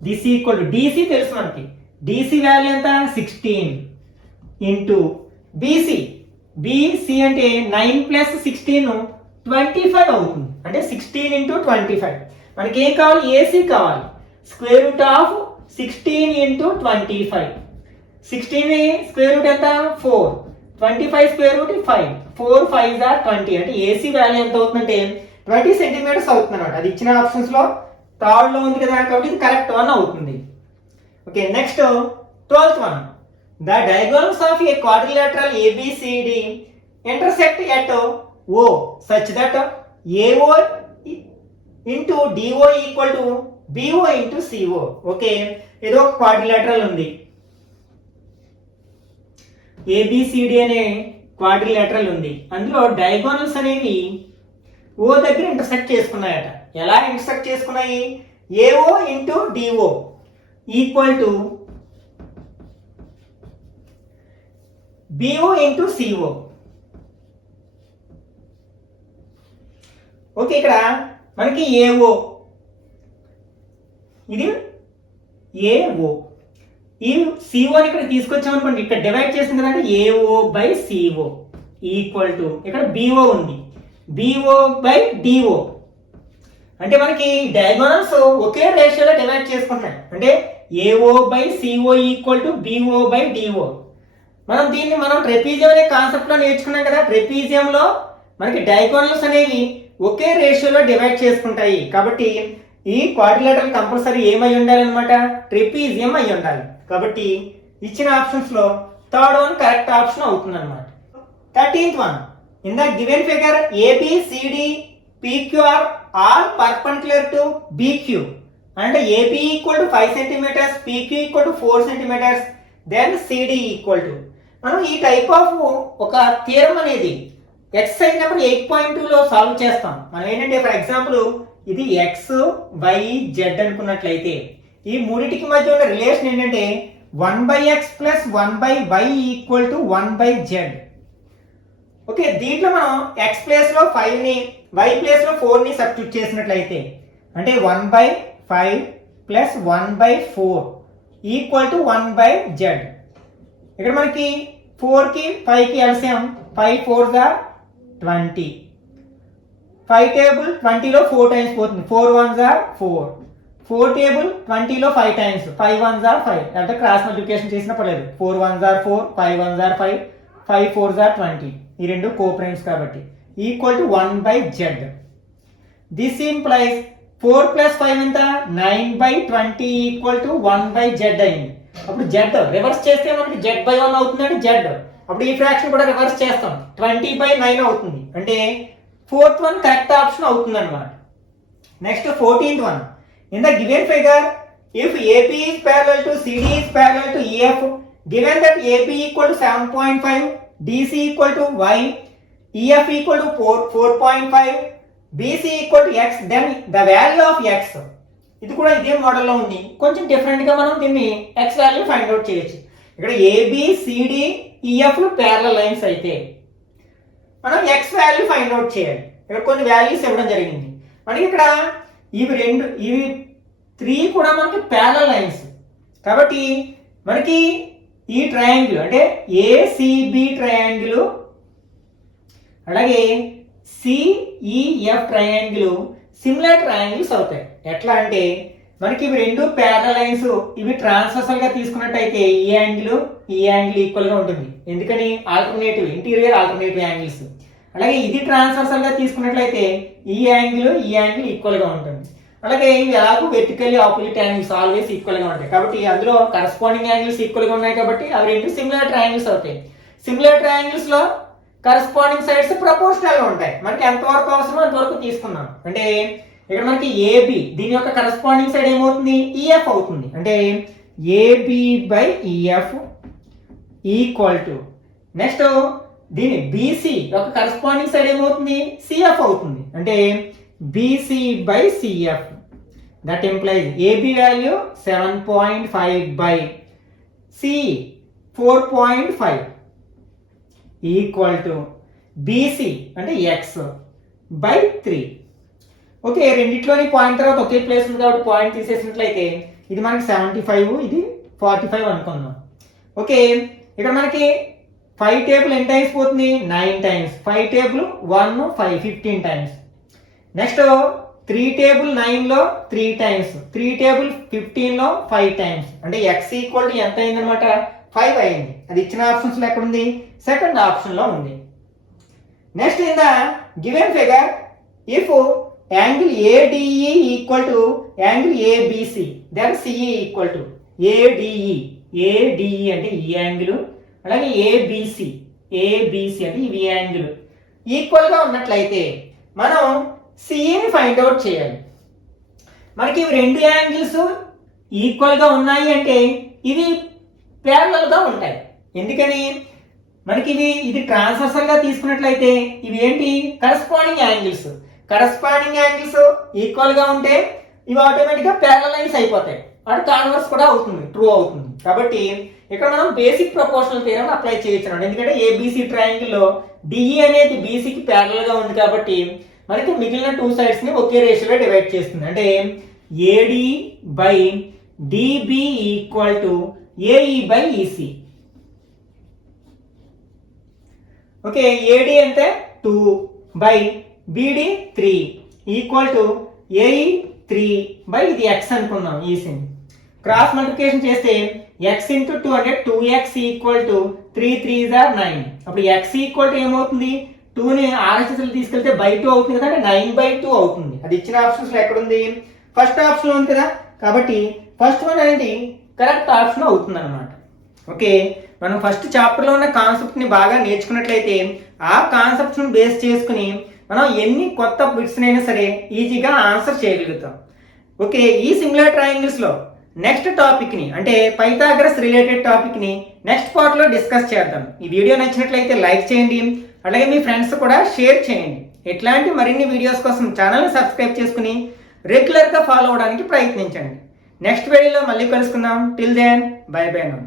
దిస్ ఈక్వల్ టు డిసి తెలుసు మనకి, డిసి వాల్యూ ఎంత 16 ఇంటూ బీసీ, బీసీ అంటే 9 ప్లస్ 16 25 అవుతుంది. అంటే 16 ఇంటూ 25. మనకి ఏం కావాలి, ఏసీ కావాలి. Square root of 16 into 25. 16 square root ఎంత 4, 25 స్క్వేర్ రూట్ 5, 4 5 ఆర్ 20. అంటే ఏసీ వాల్యూ ఎంత అవుతుందంటే 20 సెంటీమీటర్స్ అవుతుంది అనమాట. అది ఇచ్చిన ఆప్షన్స్ లో థర్డ్ లో ఉంది కదా, కాబట్టి ఇది కరెక్ట్ వన్ అవుతుంది. Okay, next 12th one. The diagonals of a quadrilateral ABCD intersect at O such that AO into DO equal to BO into CO. Okay, ఏదో ఒక క్వాడ్రిలేటరల్ ఉంది, ABCD అనే క్వాడ్రిలేటరల్ ఉంది. అందులో డయాగోనల్స్ అనేవి O దగ్గర intersect చేసుకున్నాయట. ఎలా ఇంటర్సెక్ట్ చేసుకున్నాయి, AO into DO equal to BO into CO. Okay, ఇక్కడ మనకి AO, ఇది AO, ఈ CO ని ఇక్కడ తీసుకొచ్చాం అనుకోండి, ఇక్కడ డివైడ్ చేసింది కదా, AO by CO equal to ఇక్కడ BO ఉంది, BO బై DO. అంటే మనకి డయాగోనల్స్ ఒకే రేషియోలో డివైడ్ చేసుకుంటున్నాయి. అంటే AO by CO equal to BO by DO. దీన్ని మనం ట్రెపీజియం అనే కాన్సెప్ట్ లో నేర్చుకున్నాం కదా. ట్రెపీజియం లో మనకి డయాగోనల్స్ అనేవి ఒకే రేషియోలో డివైడ్ చేసుకుంటాయి. కాబట్టి ఈ క్వాడ్రిలేటరల్ కంపల్సరీ ఏమై ఉండాలన్నమాట, ట్రెపీజియం అయి ఉండాలి. కాబట్టి ఇచ్చిన ఆప్షన్స్ లో థర్డ్ వన్ కరెక్ట్ ఆప్షన్ అవుతుంది అనమాట. 13th one. In the given figure ABCD PQR all perpendicular to BQ అంటే AB equal to 5 centimetres, PQ equal to 4 centimetres, then CD equal to. మనం ఈ టైప్ ఆఫ్ ఒక theorem అనేది exercise number 8.2 లో solve చేస్తాం. మనం ఏంటంటే ఫర్ ఎగ్జాంపుల్ ఇది X Y Z అనుకున్నట్లయితే ఈ మూడింటికి మధ్య ఉన్న రిలేషన్ ఏంటంటే 1/x plus 1/y equal to 1/z. Okay, దీంట్లో మనం x ప్లేస్ లో 5 ని y ప్లేస్ లో 4 ని సబ్స్టిట్యూట్ చేసినట్లయితే అంటే 1/5 ప్లస్ 1/4 ఈక్వల్ టు 1/z. ఇక్కడ మనకి 4 కి 5 కి ఎల్సిఎం 5 4 గా 20. 5 టేబుల్ 20 లో 4 టైమ్స్ పోతుంది, 4 1s are 4. 4 టేబుల్ 20 లో 5 టైమ్స్, 5 1s are 5. అంటే క్రాస్ మల్టిప్లికేషన్ చేసినా పర్లేదు. 4 1s are 4, 5 1s are 5, 5 4s are 20. ఈ రెండు కోప్రైమ్స్ కాబట్టి equal to 1/z. This implies 4 plus 5 ఎంత 9/20 ఈక్వల్ టు 1/z అయింది. అప్పుడు z రివర్స్ చేస్తే మనకి z/1 అవుతుందంటే z. అప్పుడు ఈ ఫ్రాక్షన్ కూడా రివర్స్ చేస్తాం, 20/9 అవుతుంది. అంటే 4th వన్ కరెక్ట్ ఆప్షన్ అవుతుంది అనమాట. Next 14th one. In the given figure if AP is parallel to CD is parallel to EF, given that AP equal to 7.5, DC equal to Y, EF equal to 4.5, BC equal to X, then the value of X. ఇది కూడా ఇదే మోడల్లో ఉంది, కొంచెం డిఫరెంట్గా మనం దీన్ని X value find out చేయొచ్చు. ఇక్కడ ఏబిసిడిఈఎఫ్లు ప్యారలల్ లైన్స్ అయితే మనం ఎక్స్ వాల్యూ ఫైండ్ అవుట్ చేయాలి. ఇక్కడ కొన్ని వాల్యూస్ ఇవ్వడం జరిగింది మనకి. ఇక్కడ ఇవి 3 కూడా మనకి ప్యారలల్ లైన్స్ కాబట్టి మనకి ఈ ట్రయాంగిల్ అంటే ఏసిబి ట్రయాంగిల్ అలాగే సిఈఎఫ్ ట్రయాంగిల్ సిమిలర్ ట్రయాంగిల్స్ అవుతాయి. ఎట్లా అంటే మనకి ఇవి 2 ప్యారలల్ లైన్స్, ఇవి ట్రాన్స్వర్సల్ గా తీసుకున్నట్టయితే ఈ యాంగిల్ ఈక్వల్ గా ఉంటుంది. ఎందుకని ఆల్టర్నేటివ్ ఇంటీరియర్ ఆల్టర్నేటివ్ యాంగిల్స్. అలాగే ఇది ట్రాన్స్వర్సల్ గా తీసుకున్నట్లయితే ఈ యాంగిల్ ఈక్వల్ గా ఉంటుంది. అలాగే ఇవి ఎలాగో vertically opposite angles always equal గా ఉంటాయి కాబట్టి అందులో కరస్పాండింగ్ యాంగిల్స్ ఈక్వల్ గా ఉన్నాయి కాబట్టి అవి 2 సిమిలర్ ట్రయాంగిల్స్ అవుతాయి. సిమిలర్ ట్రయాంగిల్స్ లో కరస్పాండింగ్ సైడ్స్ ప్రపోర్షనల్ గా ఉంటాయి. మనకి ఎంతవరకు అవసరమో అంతవరకు తీసుకున్నాం. అంటే ఇక్కడ మనకి ఏబి దీని యొక్క కరస్పాండింగ్ సైడ్ ఏమవుతుంది, ఈఎఫ్ అవుతుంది. అంటే AB by EF equal to next దీని బీసీ యొక్క కరస్పాండింగ్ సైడ్ ఏమవుతుంది, సిఎఫ్ అవుతుంది. అంటే BC by CF. That implies AB value 7.5 by C 4.5 equal to BC అంటే ఎక్స్ బై 3. ఓకే, రెండిట్లోని పాయింట్ తర్వాత ఒకే ప్లేస్ ఉంది కాబట్టి పాయింట్ తీసేసినట్లయితే ఇది మనకి 75, ఇది 45 అనుకుందాం. ఓకే, ఇక్కడ మనకి 5 టేబుల్ ఎన్ని టైమ్స్ పోతుంది, 9 times. 5 table 1 5 15 times. Next 3 table 9 లో 3 టైమ్స్, 3 టేబుల్ 15 లో 5 టైమ్స్. అంటే ఎక్స్ ఈక్వల్ టు ఎంత అయింది అనమాట, 5 అయింది. అది ఇచ్చిన ఆప్షన్స్ లో ఎక్కడ ఉంది, సెకండ్ ఆప్షన్ లో ఉంది. Next in the given figure if angle ADE equal to angle ABC then CE equal to ADE అంటే ఈ యాంగిల్ అలాగే ఏబిసి అంటే ఇవి యాంగిల్ ఈక్వల్ గా ఉన్నట్లయితే మనం సిఈని ఫైండ్ అవుట్ చేయాలి. మనకి ఇవి 2 యాంగిల్స్ ఈక్వల్ గా ఉన్నాయి అంటే ఇవి ప్యారలల్ గా ఉంటాయి. ఎందుకని మనకి ఇది ట్రాన్స్వర్సల్ గా తీసుకున్నట్లయితే ఇవి ఏంటి, corresponding angles. Corresponding angles equal గా ఉంటే ఇవి ఆటోమేటిక్ గా ప్యారలల్ లైన్స్ అయిపోతాయి. అటు కాన్వర్స్ కూడా అవుతుంది, ట్రూ అవుతుంది. కాబట్టి ఇక్కడ మనం బేసిక్ ప్రపోర్షనల్ థియరం అప్లై చేయొచ్చు. ఎందుకంటే ఏబిసి ట్రయాంగిల్ లో డిఈ అనేది బీసీకి ప్యారలల్ గా ఉంది కాబట్టి మనకి మిగిలిన 2 సైడ్స్ ని ఒకే రేషియోలో డివైడ్ చేస్తుంది. అంటే AD by DB equal to AE by EC. Okay, AD అంటే 2 by BD 3 equal to AE 3 by ఇది ఎక్స్ అనుకున్నాం. ఈసీని క్రాస్ మల్టిప్లికేషన్ చేస్తే ఎక్స్ ఇంటూ 2 అంటే 2x equal to 3 3s are 9. అప్పుడు ఎక్స్ ఈక్వల్ టు ఏమవుతుంది, 2ని ఆర్హెచ్ఎస్ఎల్ తీసుకెళ్తే బై 2 అవుతుంది కదా, అంటే 9/2 అవుతుంది. అది ఇచ్చిన ఆప్షన్స్ లో ఎక్కడ ఉంది, ఫస్ట్ ఆప్షన్ ఉంది కదా. కాబట్టి ఫస్ట్ వన్ అనేది కరెక్ట్ ఆప్షన్ అవుతుంది అనమాట. ఓకే, మనం ఫస్ట్ చాప్టర్ లో ఉన్న కాన్సెప్ట్ ని బాగా నేర్చుకున్నట్లయితే ఆ కాన్సెప్ట్ ను బేస్ చేసుకుని మనం ఎన్ని కొత్త బిట్స్ అయినా సరే ఈజీగా ఆన్సర్ చేయగలుగుతాం. ఓకే, ఈ సిమిలర్ ట్రయాంగిల్స్ లో నెక్స్ట్ టాపిక్ ని అంటే పైథాగరస్ రిలేటెడ్ టాపిక్ ని నెక్స్ట్ పార్ట్ లో డిస్కస్ చేద్దాం. ఈ వీడియో నచ్చినట్లయితే లైక్ చేయండి, అలాగే మీ ఫ్రెండ్స్ కూడా షేర్ చేయండి. ఇట్లాంటి మరిన్ని వీడియోస్ కోసం ఛానల్ని సబ్స్క్రైబ్ చేసుకుని రెగ్యులర్ గా ఫాలో అవడానికి ప్రయత్నించండి. నెక్స్ట్ వీడియోలో మళ్ళీ కలుసుకుందాం. Till then bye bye now.